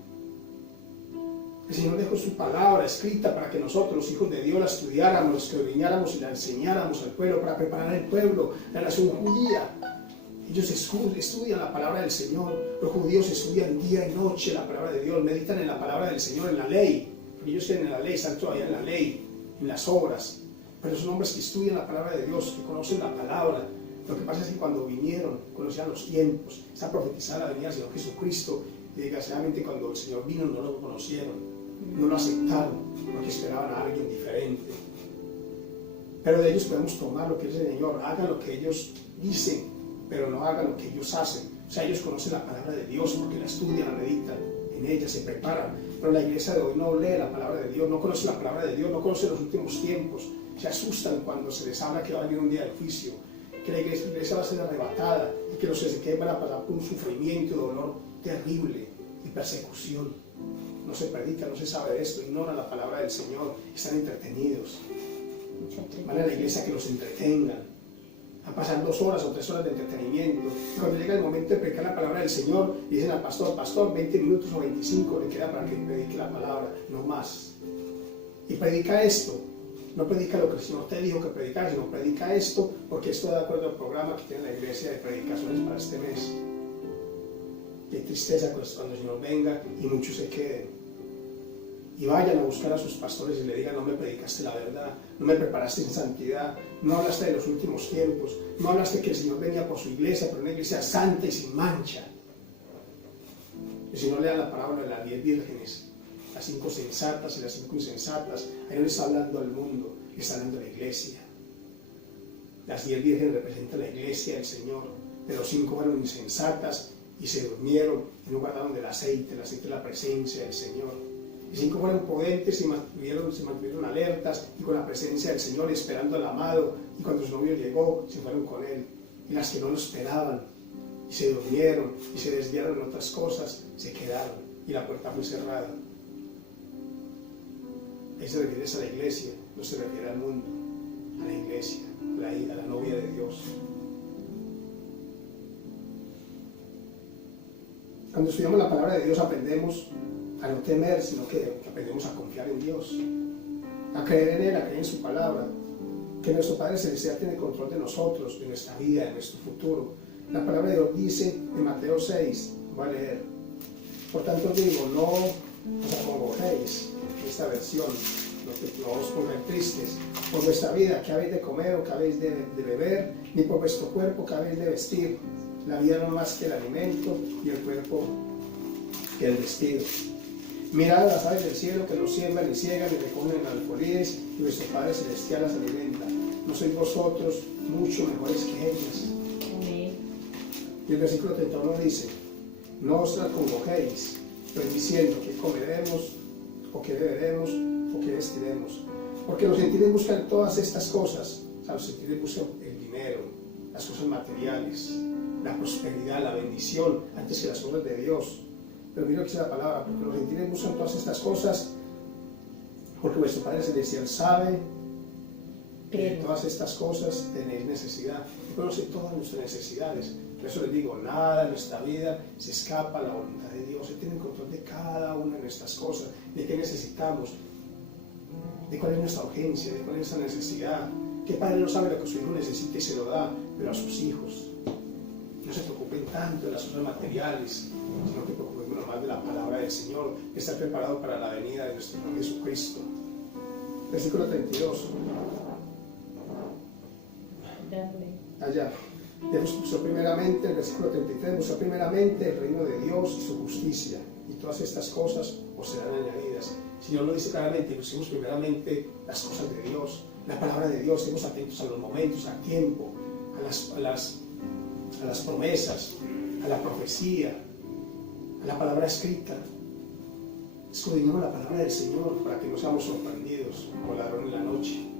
El Señor dejó su palabra escrita para que nosotros, los hijos de Dios, la estudiáramos, la escudriñáramos y la enseñáramos al pueblo, para preparar al pueblo, la nación judía. Ellos estudian la palabra del Señor. Los judíos estudian día y noche la palabra de Dios, meditan en la palabra del Señor, en la ley. Porque ellos creen en la ley, están todavía en la ley, en las obras. Pero son hombres que estudian la palabra de Dios, que conocen la palabra. Lo que pasa es que cuando vinieron, conocían los tiempos, está profetizada la venida del Señor Jesucristo, y desgraciadamente cuando el Señor vino no lo conocieron, no lo aceptaron, porque esperaban a alguien diferente. Pero de ellos podemos tomar lo que es el Señor, hagan lo que ellos dicen, pero no hagan lo que ellos hacen. O sea, ellos conocen la palabra de Dios porque la estudian, la meditan en ella, se preparan. Pero la iglesia de hoy no lee la palabra de Dios, no conoce la palabra de Dios, no conoce los últimos tiempos. Se asustan cuando se les habla que va a venir un día del juicio, que la iglesia va a ser arrebatada y que los que van a pasar por un sufrimiento y dolor terrible y persecución. No se predica, no se sabe de esto, ignoran la palabra del Señor, están entretenidos. Van a la iglesia que los entretengan, a pasar 2 horas o 3 horas de entretenimiento. Y cuando llega el momento de predicar la palabra del Señor, le dicen al pastor, 20 minutos o 25 le queda para que predique la palabra, no más. Y predica esto. No predica lo que el Señor te dijo que predicar, sino predica esto, porque esto de acuerdo al programa que tiene la iglesia de predicaciones para este mes. Qué tristeza cuando el Señor venga y muchos se queden. Y vayan a buscar a sus pastores y le digan: no me predicaste la verdad, no me preparaste en santidad, no hablaste de los últimos tiempos, no hablaste que el Señor venía por su iglesia, por una iglesia santa y sin mancha. Y si no lean la parábola de las 10 vírgenes, las 5 sensatas y las 5 insensatas, ahí no le está hablando al mundo, le está hablando a la iglesia. Las 10 vírgenes representan la iglesia del Señor, pero los 5 fueron insensatas y se durmieron y no guardaron del aceite, el aceite de la presencia del Señor. Y 5 fueron prudentes y se mantuvieron alertas y con la presencia del Señor, esperando al amado, y cuando su novio llegó, se fueron con él. Y las que no lo esperaban y se durmieron y se desviaron en otras cosas, se quedaron y la puerta fue cerrada. Ahí se refiere a la iglesia, no se refiere al mundo, a la iglesia, a la novia de Dios. Cuando estudiamos la palabra de Dios aprendemos a no temer, sino que aprendemos a confiar en Dios, a creer en Él, a creer en su palabra, que nuestro Padre Celestial tiene control de nosotros, de nuestra vida, de nuestro futuro. La palabra de Dios dice en Mateo 6, voy a leer: por tanto digo, no os acongojéis, esta versión, no os pongáis tristes por vuestra vida, que habéis de comer o que habéis de beber, ni por vuestro cuerpo, que habéis de vestir. La vida no es más que el alimento y el cuerpo que el vestido. Mirad a las aves del cielo, que no siembran ni ciegan ni recogen en alfolíes, y vuestro Padre Celestial las alimenta. ¿No sois vosotros mucho mejores que ellas? Amén. Y el versículo 31 dice: no os acongojéis, pues diciendo que comeremos, o que beberemos, o que vestiremos. Porque los gentiles buscan todas estas cosas. O sea, los gentiles buscan el dinero, las cosas materiales, la prosperidad, la bendición, antes que las cosas de Dios. Pero mira lo que dice la palabra: porque los gentiles buscan todas estas cosas, porque vuestro Padre Celestial sabe que de todas estas cosas tenéis necesidad. Él conoce todas nuestras necesidades. Por eso les digo, nada en nuestra vida se escapa a la voluntad de Dios. Él tiene control de cada una de nuestras cosas, de qué necesitamos, de cuál es nuestra urgencia, de cuál es nuestra necesidad. ¿Qué padre no sabe lo que su hijo necesita y se lo da? Pero a sus hijos. No se preocupen tanto de las cosas materiales, sino que preocupen más de la palabra del Señor, que está preparado para la venida de nuestro Señor Jesucristo. Versículo 32. Allá. Buscó primeramente, el versículo 33, buscó primeramente el reino de Dios y su justicia, y todas estas cosas os serán añadidas. El Señor lo dice claramente: busquemos primeramente las cosas de Dios, la palabra de Dios, estemos atentos a los momentos, al tiempo, a las promesas, a la profecía, a la palabra escrita. Escudriñemos la palabra del Señor para que no seamos sorprendidos como ladrón en la noche.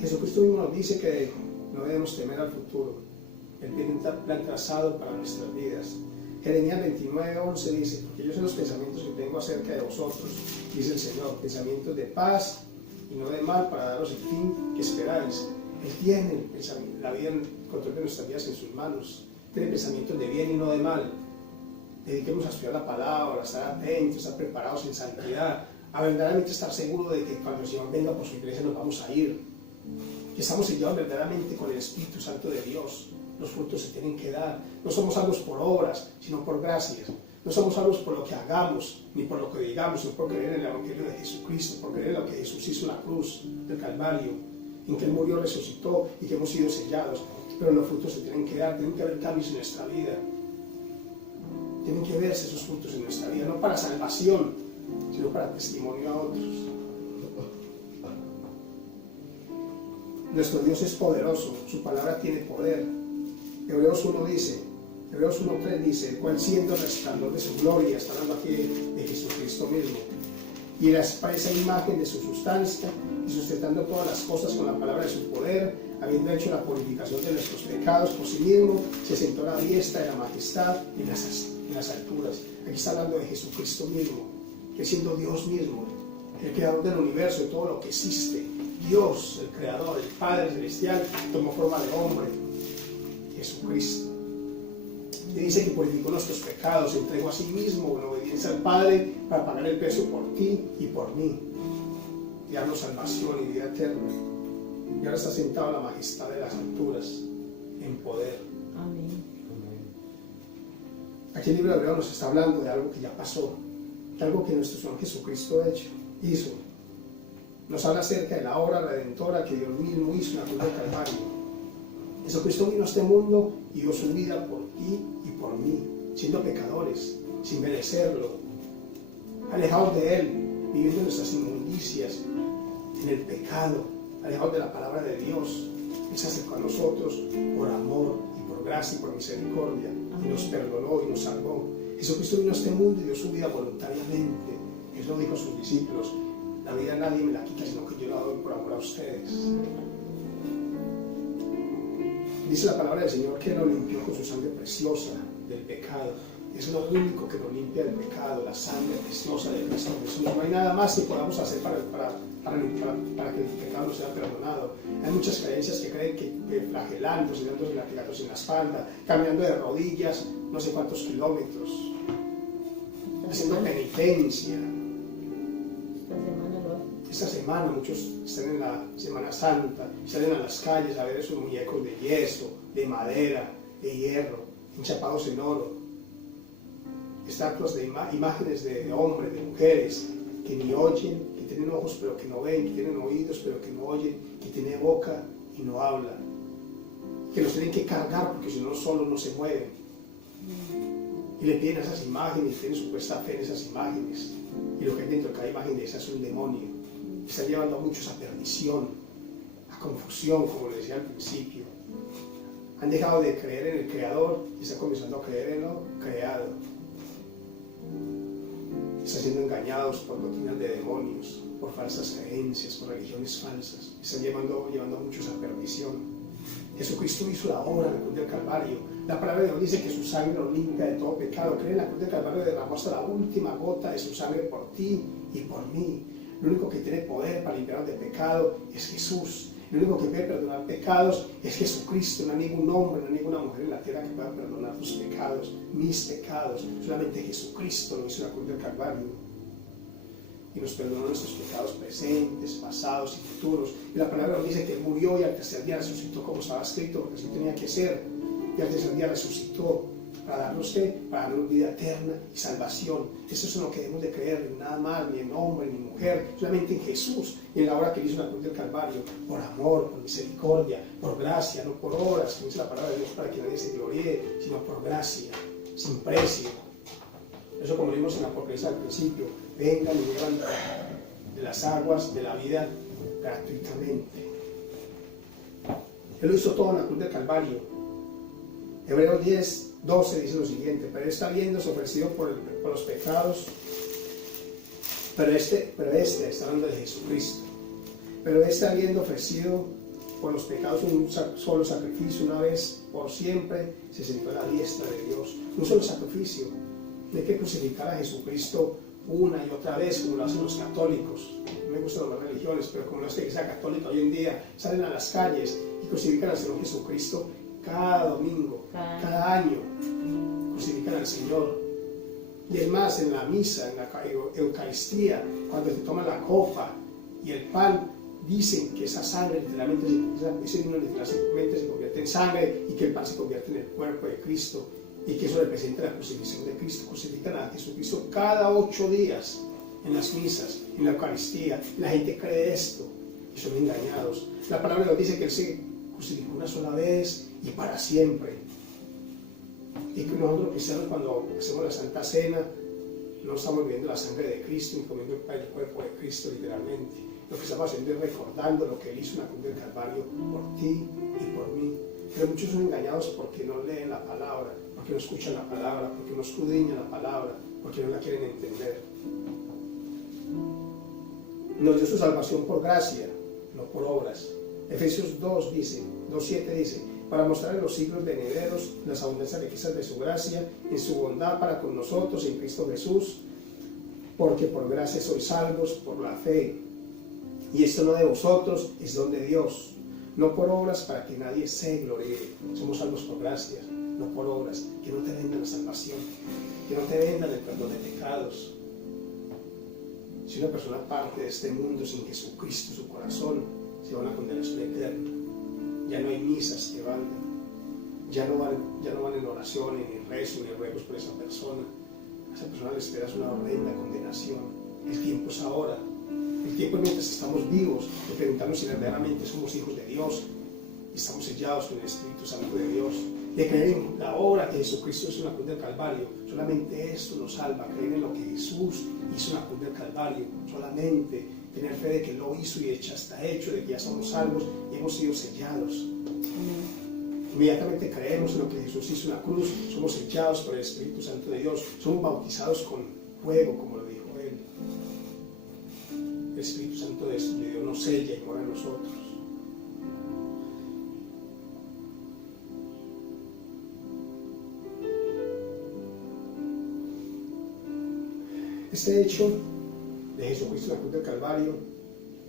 Jesucristo mismo nos dice que no debemos temer al futuro. Él tiene un plan trazado para nuestras vidas. Jeremías 29:11 dice: porque yo sé los pensamientos que tengo acerca de vosotros, dice el Señor, pensamientos de paz y no de mal, para daros el fin que esperáis. Él tiene la vida, el control de nuestras vidas en sus manos. Tiene pensamientos de bien y no de mal. Dediquemos a estudiar la palabra, a estar atentos, a estar preparados en santidad, a verdaderamente estar seguros de que cuando el Señor venga por su iglesia nos vamos a ir. Que estamos sellados verdaderamente con el Espíritu Santo de Dios. Los frutos se tienen que dar. No somos salvos por obras, sino por gracias. No somos salvos por lo que hagamos, ni por lo que digamos, sino por creer en el Evangelio de Jesucristo, por creer en lo que Jesús hizo en la cruz del Calvario, en que Él murió, resucitó y que hemos sido sellados. Pero los frutos se tienen que dar, tienen que haber cambios en nuestra vida. Tienen que verse esos frutos en nuestra vida, no para salvación, sino para testimonio a otros. Nuestro Dios es poderoso, su palabra tiene poder. Hebreos 1:3 dice, el cual siendo el resplandor de su gloria, está hablando aquí de Jesucristo mismo, y la expresa imagen de su sustancia, y sustentando todas las cosas con la palabra de su poder, habiendo hecho la purificación de nuestros pecados por sí mismo, se sentó a la diestra de la majestad en las alturas. Aquí está hablando de Jesucristo mismo, que siendo Dios mismo, el creador del universo, de todo lo que existe, Dios, el creador, el Padre celestial, tomó forma de hombre, Jesucristo. Y dice que purificó nuestros pecados, se entregó a sí mismo en obediencia al Padre para pagar el precio por ti y por mí, y darnos salvación y vida eterna. Y ahora está sentado a la majestad de las alturas, en poder. Amén. Aquí el libro de Hebreos nos está hablando de algo que ya pasó, de algo que nuestro Señor Jesucristo hizo. Nos habla acerca de la obra redentora que Dios mismo hizo en la cruz del Calvario. Jesucristo vino a este mundo y dio su vida por ti y por mí, siendo pecadores, sin merecerlo, alejados de Él, viviendo nuestras inmundicias, en el pecado, alejados de la palabra de Dios. Él se acercó a nosotros por amor y por gracia y por misericordia, y nos perdonó y nos salvó. Jesucristo vino a este mundo y dio su vida voluntariamente. Eso dijo a sus discípulos: la vida nadie me la quita, sino que yo la doy por amor a ustedes. Dice la palabra del Señor que nos limpió con su sangre preciosa del pecado. Es lo único que nos limpia del pecado, la sangre preciosa de Cristo Jesús. No hay nada más que podamos hacer para que el pecado no sea perdonado. Hay muchas creencias que creen que flagelándose, dándose latigazos en la espalda, caminando de rodillas no sé cuántos kilómetros, haciendo penitencia. Esta semana muchos están en la Semana Santa, salen a las calles a ver esos muñecos de yeso, de madera, de hierro, enchapados en oro. Estatuas de imágenes de hombres, de mujeres, que ni oyen, que tienen ojos pero que no ven, que tienen oídos pero que no oyen, que tienen boca y no hablan. Que los tienen que cargar porque si no solos no se mueven. Y le piden a esas imágenes, tienen supuesta fe en esas imágenes. Y lo que hay dentro de cada imagen de esas es un demonio. Están llevando a muchos a perdición, a confusión, como les decía al principio. Han dejado de creer en el Creador y están comenzando a creer en lo creado. Están siendo engañados por doctrinas de demonios, por falsas creencias, por religiones falsas. Están llevando a muchos a perdición. Jesucristo hizo la obra en la cruz del Calvario. La palabra de Dios dice que su sangre nos limpia de todo pecado. Cree en la cruz del Calvario, derramó hasta la última gota de su sangre por ti y por mí. Lo único que tiene poder para limpiarnos de pecado es Jesús. Lo único que puede perdonar pecados es Jesucristo. No hay ningún hombre, no hay ninguna mujer en la tierra que pueda perdonar tus pecados, mis pecados. Solamente Jesucristo lo hizo en la cruz del Calvario. Y nos perdonó nuestros pecados presentes, pasados y futuros. Y la palabra nos dice que Él murió y al tercer día resucitó, como estaba escrito, porque así tenía que ser. Y al tercer día resucitó. ¿Para darnos qué? Para darnos vida eterna y salvación. Eso es en lo que debemos de creer, en nada más, ni en hombre, ni mujer, solamente en Jesús y en la obra que Él hizo en la cruz del Calvario, por amor, por misericordia, por gracia, no por obras, como dice la palabra de Dios, para que nadie se gloríe, sino por gracia, sin precio. Eso, como vimos en la Apocalipsis al principio: vengan y beban de las aguas de la vida gratuitamente. Él lo hizo todo en la cruz del Calvario. Hebreos 10:12 dice lo siguiente: pero está habiéndose ofrecido por los pecados, pero este está hablando de Jesucristo, pero este habiendo ofrecido por los pecados un solo sacrificio una vez por siempre, se sentó a la diestra de Dios. Un solo sacrificio. No hay que crucificar a Jesucristo una y otra vez, como lo hacen los católicos. No me gustan las religiones, pero como lo hace la Iglesia Católica hoy en día, salen a las calles y crucifican al Señor Jesucristo cada domingo, cada año, crucifican al Señor. Y es más, en la misa, en la Eucaristía, cuando se toma la copa y el pan, dicen que esa sangre literalmente, ese vino literalmente se convierte en sangre y que el pan se convierte en el cuerpo de Cristo y que eso representa la crucifixión de Cristo. Crucifican a Jesucristo cada 8 días en las misas, en la Eucaristía. La gente cree esto y son engañados. La palabra nos dice que Él se crucificó una sola vez y para siempre. Y que nosotros cristianos, cuando hacemos la Santa Cena, no estamos viendo la sangre de Cristo ni comiendo el cuerpo de Cristo literalmente. Lo que estamos haciendo es recordando lo que Él hizo en la cruz del Calvario por ti y por mí. Pero muchos son engañados porque no leen la palabra, porque no escuchan la palabra, porque no escudriñan la palabra, porque no la quieren entender. Nos dio su salvación por gracia, no por obras. Efesios 2 dice, 2:7 dice, para mostrar en los siglos venideros las abundancias riquezas de su gracia, en su bondad para con nosotros en Cristo Jesús, porque por gracia sois salvos por la fe. Y esto no de vosotros, es don de Dios, no por obras para que nadie se gloríe. Somos salvos por gracia, no por obras. Que no te vendan la salvación, que no te vendan el perdón de pecados. Si una persona parte de este mundo sin Jesucristo en su corazón, se va a una condenación eterna. Ya no hay misas que valgan, ya no van en oraciones, ni en rezo, ni en ruegos por esa persona. A esa persona le esperas una horrenda condenación. El tiempo es ahora. El tiempo es mientras estamos vivos, de preguntarnos si verdaderamente somos hijos de Dios y estamos sellados con el Espíritu Santo de Dios, de creer en la obra que Jesucristo hizo en la cruz del Calvario. Solamente esto nos salva, creer en lo que Jesús hizo en la cruz del Calvario, solamente tener fe de que lo hizo y ya está hecho, de que ya somos salvos y hemos sido sellados. Inmediatamente creemos en lo que Jesús hizo en la cruz, somos sellados por el Espíritu Santo de Dios, somos bautizados con fuego, como lo dijo Él. El Espíritu Santo de Dios nos sella y mora en nosotros. Este hecho de Jesucristo en la cruz del Calvario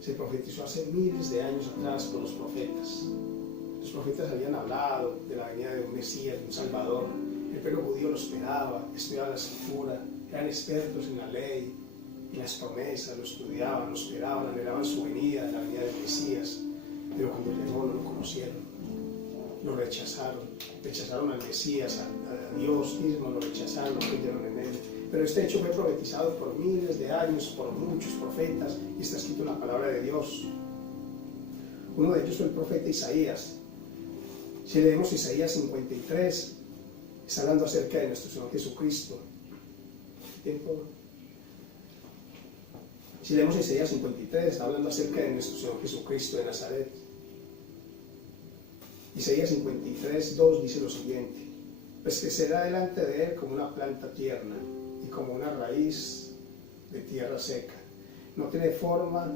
se profetizó hace miles de años atrás por los profetas. Los profetas habían hablado de la venida de un Mesías, de un Salvador. El pueblo judío lo esperaba, estudiaba la Escritura, eran expertos en la ley, en las promesas, lo estudiaban, lo esperaban, anhelaban su venida, la venida del Mesías. Pero cuando llegó no lo conocieron, lo rechazaron al Mesías, a Dios mismo, lo rechazaron, no creyeron en Él. Pero este hecho fue profetizado por miles de años, por muchos profetas, y está escrito en la palabra de Dios. Uno de ellos fue el profeta Isaías. Si leemos Isaías 53, está hablando acerca de nuestro Señor Jesucristo. ¿Tiempo? Si leemos Isaías 53, está hablando acerca de nuestro Señor Jesucristo de Nazaret. Isaías 53, 2 dice lo siguiente: pues crecerá delante de él como una planta tierna y como una raíz de tierra seca. No tiene forma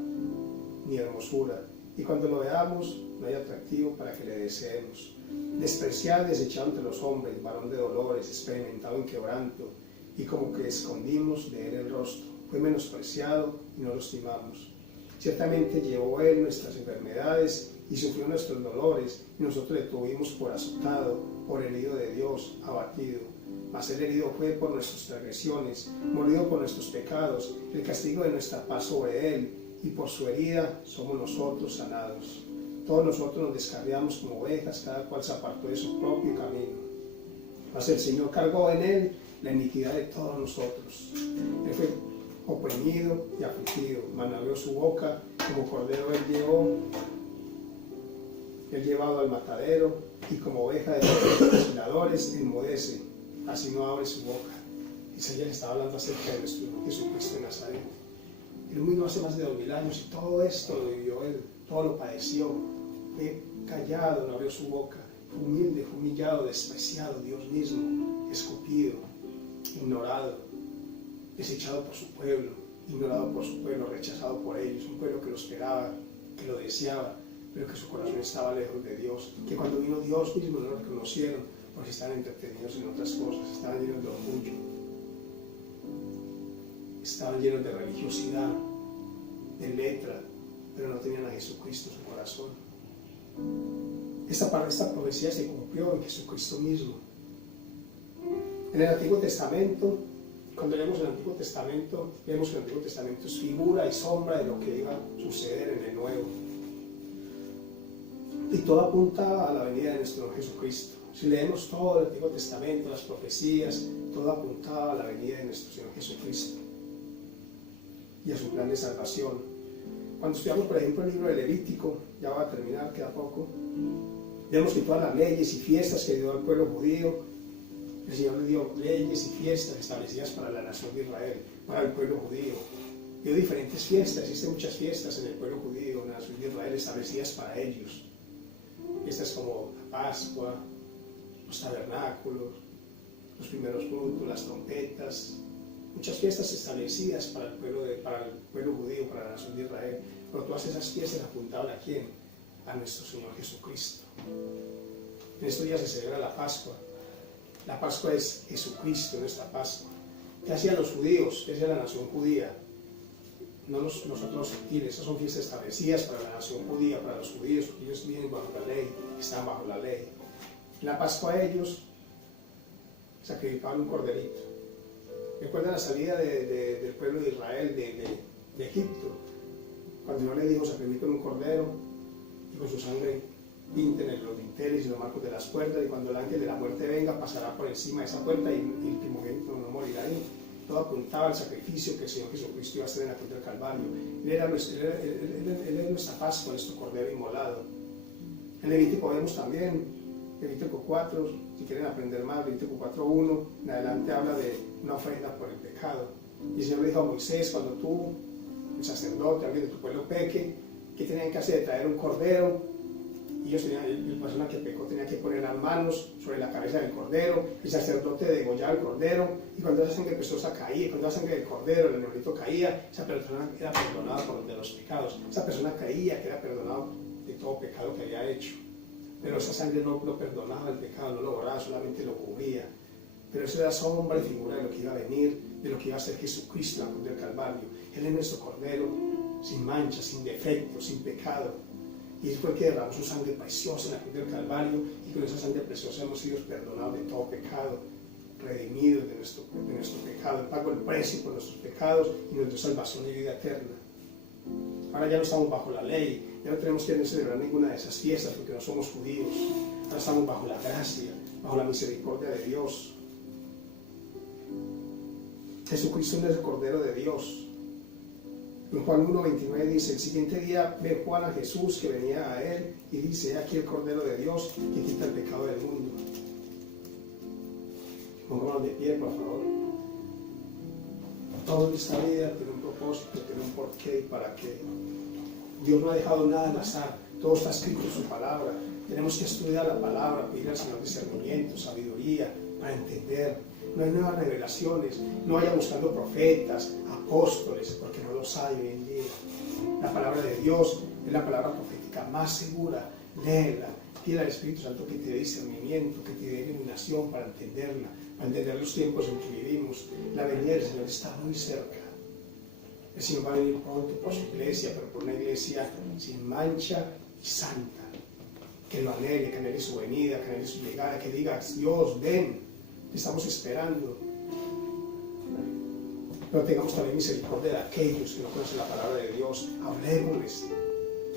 ni hermosura, y cuando lo veamos no hay atractivo para que le deseemos. Despreciado y desechado entre los hombres, varón de dolores, experimentado en quebranto, y como que escondimos de él el rostro. Fue menospreciado y no lo estimamos. Ciertamente llevó él nuestras enfermedades y sufrió nuestros dolores, y nosotros le tuvimos por azotado, por herido de Dios, abatido. Mas el herido fue por nuestras transgresiones, molido por nuestros pecados. El castigo de nuestra paz sobre él, y por su herida somos nosotros sanados. Todos nosotros nos descarriamos como ovejas, cada cual se apartó de su propio camino. Mas el Señor cargó en él la iniquidad de todos nosotros. Él fue oprimido y afligido, mas abrió su boca, como cordero él llevado al matadero, y como oveja de los legisladores enmudece, así no abre su boca. Isaías estaba hablando acerca de nuestro Jesucristo de Nazaret. Él murió hace más de 2000 años y todo esto lo vivió él, todo lo padeció. Fue callado, no abrió su boca, fue humilde, fue humillado, despreciado, Dios mismo, escupido, ignorado, desechado por su pueblo, ignorado por su pueblo, rechazado por ellos, un pueblo que lo esperaba, que lo deseaba, pero que su corazón estaba lejos de Dios, que cuando vino Dios mismo no lo reconocieron porque estaban entretenidos en otras cosas, estaban llenos de orgullo. estaban llenos de religiosidad, de letra, pero no tenían a Jesucristo en su corazón. Esta profecía se cumplió en Jesucristo mismo. En el Antiguo Testamento, cuando leemos el Antiguo Testamento, vemos que el Antiguo Testamento es figura y sombra de lo que iba a suceder en el Nuevo. Y todo apunta a la venida de nuestro Jesucristo. Si leemos todo el Antiguo Testamento, las profecías, todo apuntaba a la venida de nuestro Señor Jesucristo y a su plan de salvación. Cuando estudiamos, por ejemplo, el libro de Levítico, ya va a terminar, queda poco, vemos que todas las leyes y fiestas que dio al pueblo judío, el Señor le dio leyes y fiestas establecidas para la nación de Israel, para el pueblo judío. Dio diferentes fiestas, existen muchas fiestas en el pueblo judío, en la nación de Israel, establecidas para ellos. Fiestas como la Pascua, los tabernáculos, los primeros frutos, las trompetas, muchas fiestas establecidas para el pueblo judío, para la nación de Israel. Pero todas esas fiestas apuntaban ¿a quién? A nuestro Señor Jesucristo. En estos días se celebra la Pascua. La Pascua es Jesucristo, nuestra Pascua. ¿Qué hacían los judíos? ¿Qué hacía la nación judía? No nosotros los gentiles. Esas son fiestas establecidas para la nación judía, para los judíos, porque ellos viven bajo la ley, están bajo la ley. En la Pascua ellos sacrificaban un corderito. Recuerda la salida del pueblo de Israel de Egipto, cuando Dios le dijo: sacrifiquen un cordero y con su sangre pinten los dinteles y los marcos de las puertas, y cuando el ángel de la muerte venga pasará por encima de esa puerta y el primogénito no morirá ahí. Todo apuntaba al sacrificio que el Señor Jesucristo iba a hacer en la cruz del Calvario. Él es nuestra Pascua, nuestro cordero inmolado. En Levítico vemos también, Levítico 4, si quieren aprender más, Levítico 4:1, en adelante habla de una ofrenda por el pecado. Y el Señor le dijo a Moisés: cuando tú, el sacerdote, alguien de tu pueblo peque, ¿qué tenían que hacer? Traer un cordero. Y ellos la persona que pecó tenía que poner las manos sobre la cabeza del cordero, el sacerdote degollaba el cordero, y cuando esa sangre preciosa caía, cuando la sangre del cordero, el animalito caía, esa persona era perdonada de los pecados. Esa persona creía que era perdonado de todo pecado que había hecho. Pero esa sangre no perdonaba el pecado, no lo borraba, solamente lo cubría. Pero eso era sombra y figura de lo que iba a venir, de lo que iba a ser Jesucristo en la cruz del Calvario. Él es nuestro cordero, sin mancha, sin defecto, sin pecado. Y él fue el que derramó su sangre preciosa en la cruz del Calvario, y con esa sangre preciosa hemos sido perdonados de todo pecado, redimidos de nuestro pecado. Él pagó el precio por nuestros pecados y nos dio salvación y vida eterna. Ahora ya no estamos bajo la ley, ya no tenemos que celebrar ninguna de esas fiestas porque no somos judíos. Ahora estamos bajo la gracia, bajo la misericordia de Dios. Jesucristo es el Cordero de Dios. En Juan 1:29 dice: el siguiente día ve Juan a Jesús que venía a él y dice: aquí el Cordero de Dios que quita el pecado del mundo. Pongámonos de pie, por favor. Toda esta vida tiene un propósito, tiene un porqué y para qué. Dios no ha dejado nada al azar, todo está escrito en su palabra. Tenemos que estudiar la palabra, pedir al Señor discernimiento, sabiduría para entender. No hay nuevas revelaciones, no vaya buscando profetas, apóstoles, porque no los hay hoy en día. La palabra de Dios es la palabra profética más segura. Léela, pide al Espíritu Santo que te dé discernimiento, que te dé iluminación para entenderla, para entender los tiempos en que vivimos. La venida del Señor está muy cerca. El Señor va a venir pronto por su iglesia, pero por una iglesia sin mancha y santa. Que lo anhele, que anhele su venida, que anhele su llegada, que diga: Dios, ven. Te estamos esperando. Pero tengamos también misericordia de aquellos que no conocen la palabra de Dios. Hablemosles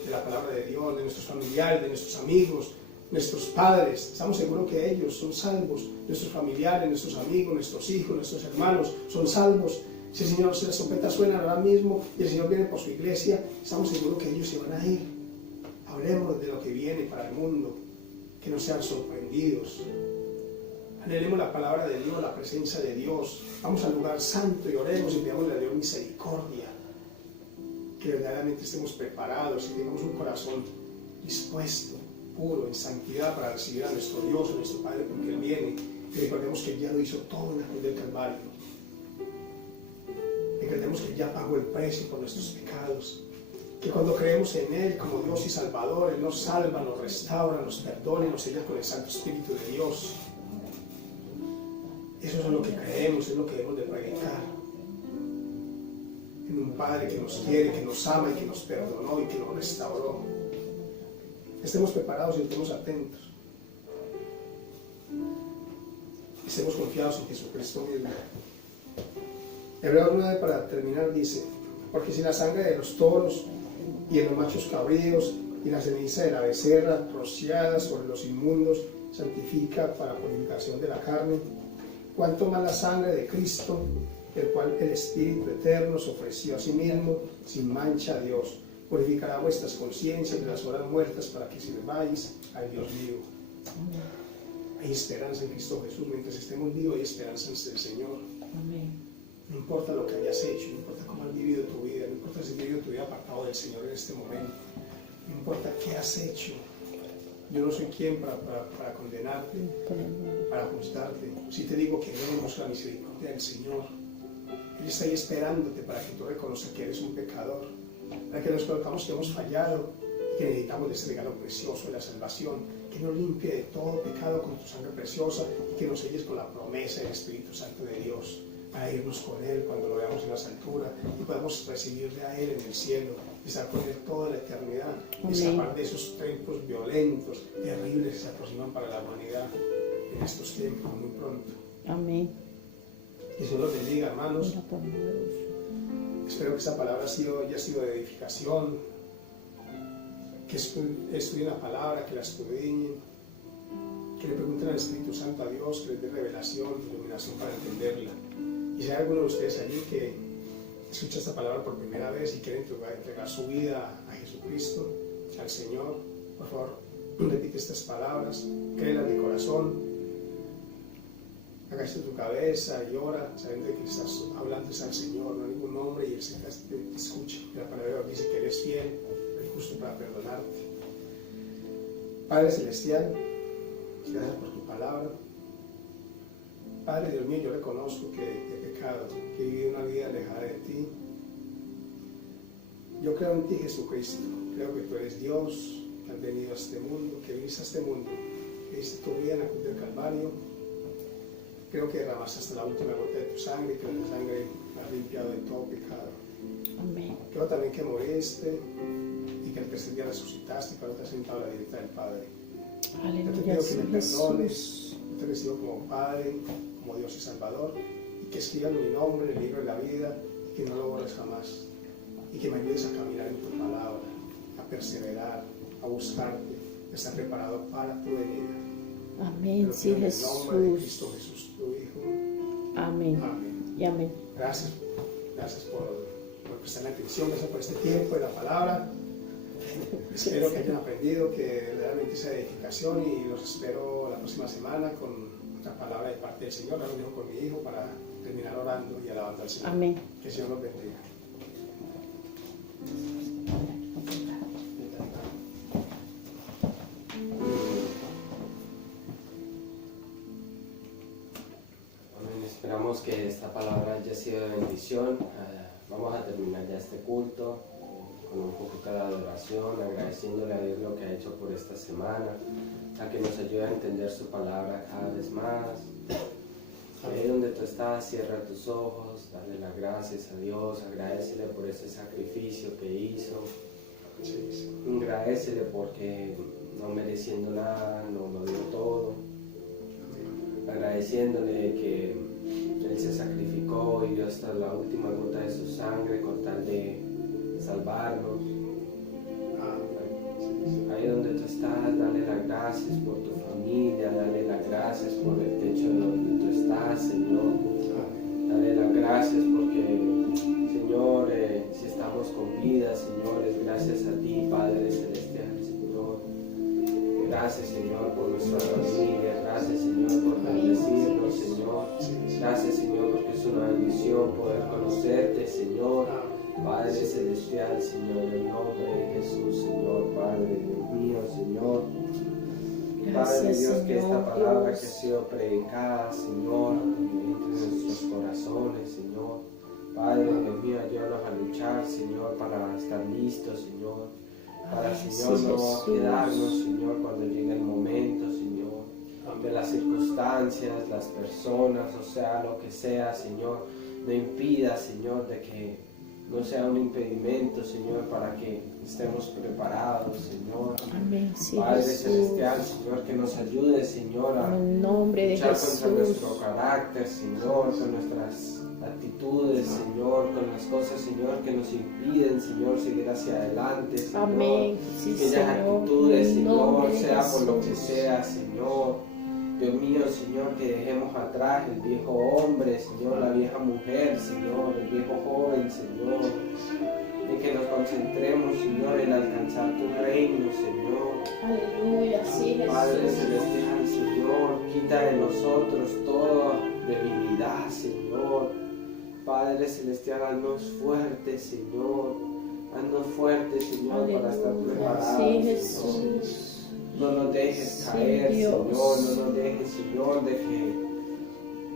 de la palabra de Dios, de nuestros familiares, de nuestros amigos, nuestros padres. Estamos seguros que ellos son salvos. Nuestros familiares, nuestros amigos, nuestros hijos, nuestros hermanos son salvos. Si el Señor, si las trompetas suenan ahora mismo y el Señor viene por su iglesia, estamos seguros que ellos se van a ir. Hablemos de lo que viene para el mundo, que no sean sorprendidos. Anhelemos la palabra de Dios, la presencia de Dios. Vamos al lugar santo y oremos y pidamos a Dios misericordia. Que verdaderamente estemos preparados y tengamos un corazón dispuesto, puro, en santidad para recibir a nuestro Dios, a nuestro Padre, porque Él viene. Y recordemos que Él ya lo hizo todo en la cruz del Calvario. Recordemos que Él ya pagó el precio por nuestros pecados. Que cuando creemos en Él como Dios y Salvador, Él nos salva, nos restaura, nos perdona y nos sella con el Santo Espíritu de Dios. Eso es lo que creemos, es lo que debemos de predicar. en un Padre que nos quiere, que nos ama y que nos perdonó y que nos restauró. Estemos preparados y estemos atentos. Estemos confiados en Jesucristo mismo. Hebreos 9, para terminar, dice: porque si la sangre de los toros y de los machos cabríos y la ceniza de la becerra rociada sobre los inmundos santifica para purificación de la carne, cuánto más la sangre de Cristo, el cual el Espíritu Eterno se ofreció a sí mismo sin mancha a Dios, purificará vuestras conciencias de las horas muertas para que sirváis al Dios vivo. Hay esperanza en Cristo Jesús. Mientras estemos vivos hay esperanza en el Señor. No importa lo que hayas hecho, no importa cómo has vivido tu vida, no importa si has vivido tu vida apartado del Señor en este momento, no importa qué has hecho. Yo no soy quien para condenarte, para juzgarte. Si te digo que vemos la misericordia del Señor, Él está ahí esperándote para que tú reconozcas que eres un pecador, para que nos conozcamos que hemos fallado, que necesitamos de ese regalo precioso de la salvación, que nos limpie de todo pecado con tu sangre preciosa y que nos selles con la promesa del Espíritu Santo de Dios, para irnos con Él cuando lo veamos en las alturas y podamos recibirle a Él en el cielo, y estar con Él toda la eternidad, y escapar de esos tiempos violentos, terribles que se aproximan para la humanidad en estos tiempos, muy pronto. Amén. Que Dios los bendiga, hermanos. Espero que esta palabra haya sido de edificación, que estudien la palabra, que la escudriñen, que le pregunten al Espíritu Santo a Dios, que les dé revelación, iluminación para entenderla. Y si hay alguno de ustedes allí que escucha esta palabra por primera vez y quiere entregar su vida a Jesucristo, al Señor, por favor, repite estas palabras, créelas de corazón, agacha tu cabeza y ora, sabiendo que estás hablando es al Señor, no a ningún hombre, y el Señor te escucha. La palabra de Dios dice que Él es fiel, es justo para perdonarte. Padre Celestial, gracias por tu palabra. Padre Dios mío, yo reconozco que he pecado, que he vivido una vida alejada de ti. Yo creo en ti, Jesucristo. Creo que tú eres Dios, que has venido a este mundo, que viniste a este mundo, que diste tu vida en la cruz del Calvario. Creo que derramaste hasta la última gota de tu sangre, que la sangre me ha limpiado de todo pecado. Amén. Creo también que moriste y que el tercer día resucitaste y que ahora te has sentado a la diestra del Padre. Yo te pido que me perdones, yo te recibo como Padre, como Dios y Salvador, y que escriban mi nombre en el libro de la vida y que no lo borres jamás, y que me ayudes a caminar en tu palabra, a perseverar, a buscarte, a estar preparado para tu venida. Amén, sí, en el nombre de Jesús. Cristo Jesús, tu Hijo. Amén. Amén. Y amén. Gracias por prestar la atención, gracias por este tiempo de la palabra. Espero que hayan aprendido, que realmente sea de edificación, y los espero la próxima semana con otra palabra de parte del Señor. Ahora lo dejo con mi hijo para terminar orando y alabando al Señor. Amén. Que el Señor los bendiga. Amén. Esperamos que esta palabra haya sido de bendición. Vamos a terminar ya este culto con un poquito de adoración, agradeciéndole a Dios lo que ha hecho por esta semana, a que nos ayude a entender su palabra cada vez más. Ahí donde tú estás, cierra tus ojos, dale las gracias a Dios, agradecele por ese sacrificio que hizo, agradecele porque no mereciendo nada, no lo dio todo, agradeciéndole que Él se sacrificó y dio hasta la última gota de su sangre con tal de salvarnos. Ahí donde tú estás, dale las gracias por tu familia, dale las gracias por el techo de donde tú estás, Señor. Dale las gracias porque, Señor, si estamos con vida, Señor, es gracias a ti, Padre Celestial, Señor. Gracias, Señor, por nuestra familia. Gracias, Señor, por bendecirnos, Señor. Gracias, Señor, porque es una bendición poder conocerte, Señor. Padre Celestial, Señor, en el nombre de Jesús, Señor, Padre Dios mío, Señor. Padre Dios, que esta palabra que ha sido predicada, Señor, entre nuestros corazones, Señor. Padre Dios mío, ayúdanos a luchar, Señor, para estar listos, Señor. Para, Señor, no quedarnos, Señor, cuando llegue el momento, Señor, de las circunstancias, las personas, o sea, lo que sea, Señor. No impida, Señor, de que no sea un impedimento, Señor, para que estemos preparados, Señor. Amén, sí, Padre Jesús. Celestial, Señor, que nos ayude, Señor, a En el nombre de luchar contra nuestro Jesús. carácter, Señor, con nuestras actitudes, Señor, con las cosas, Señor, que nos impiden, Señor, seguir hacia adelante, Señor. Amén, sí, Aquellas Señor. actitudes, En el Señor, nombre de sea por lo que Jesús. sea, Señor. Dios mío, Señor, que dejemos atrás el viejo hombre, Señor, la vieja mujer, Señor, el viejo joven, Señor. Y que nos concentremos, Señor, en alcanzar tu reino, Señor. Aleluya, sí, Padre Jesús. Celestial, Señor, quita de nosotros toda debilidad, Señor. Padre Celestial, haznos fuertes, Señor. Haznos fuertes, Señor, para estar Aleluya, preparados, sí, Señor. Jesús. No nos dejes Sí, caer, Dios. Señor. No nos dejes, Señor,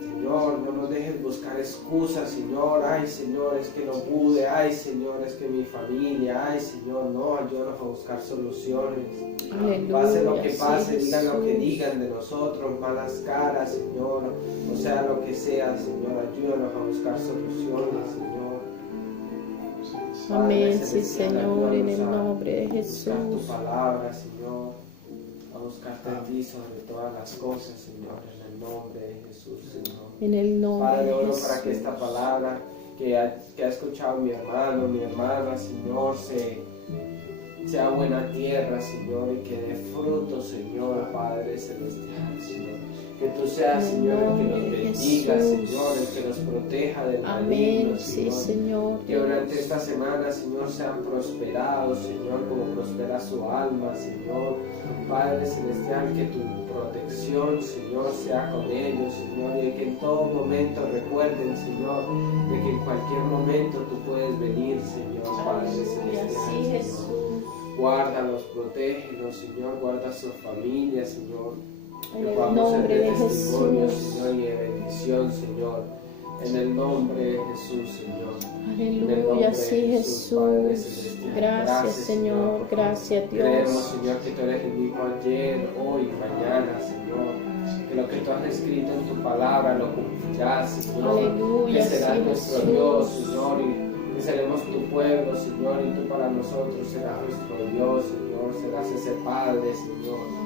Señor, no nos dejes buscar excusas, Señor. Ay, Señor, es que no pude. Ay, Señor, es que mi familia. Ay, Señor, no, ayúdanos a buscar soluciones. Aleluya, Pase lo que sí, pase, digan lo que Jesús. digan de nosotros, malas caras, Señor. O sea, lo que sea, Señor, ayúdanos a buscar soluciones, Señor. Amén, Padre sí, Celestial, Señor, en el ayúdanos a nombre de buscar tu Jesús. palabra, Señor, a buscarte a ti sobre todas las cosas, Señor, en el nombre de Jesús, Señor. En el nombre Padre, de oro Jesús. para que esta palabra que ha escuchado mi hermano, mi hermana, Señor, sea buena tierra, Señor, y que dé fruto, Señor, Padre Celestial, Señor. Que tú seas, Señor, el que nos bendiga, Señor, el que nos proteja del maligno, Amén, sí, Señor. Señor. Que durante esta semana, Señor, sean prosperados, Señor, como prospera su alma, Señor. Padre Celestial, que tu protección, Señor, sea con ellos, Señor, y que en todo momento recuerden, Señor, de que en cualquier momento tú puedes venir, Señor, Padre Aleluya, Celestial, sí, Señor. Jesús. Guárdalos, protégelos, Señor, guarda su familia, Señor. En Que el podamos ser nombre de de testimonio, Jesús. Señor, y de bendición, Señor. En el nombre de Jesús, Señor. Aleluya, sí, Jesús. Gracias, Señor. Gracias, Creemos, Dios. Señor, que tú eres el mismo ayer, hoy y mañana, Señor. Que lo que tú has escrito en tu palabra lo cumplirás, Señor. Aleluya, Que serás sí, nuestro Jesús. Dios, Señor, y que seremos tu pueblo, Señor, y tú para nosotros serás nuestro Dios, Señor. Serás ese Padre, Señor.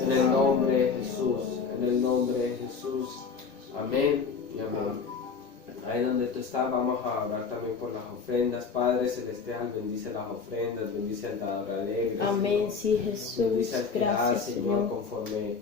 En el nombre de Jesús, en el nombre de Jesús. Amén y amén. Ahí donde tú estás, vamos a orar también por las ofrendas. Padre Celestial, bendice las ofrendas, bendice al dador alegre. Amén, Señor. sí,Jesús. Bendice al que da, Gracias, Señor, Señor. conforme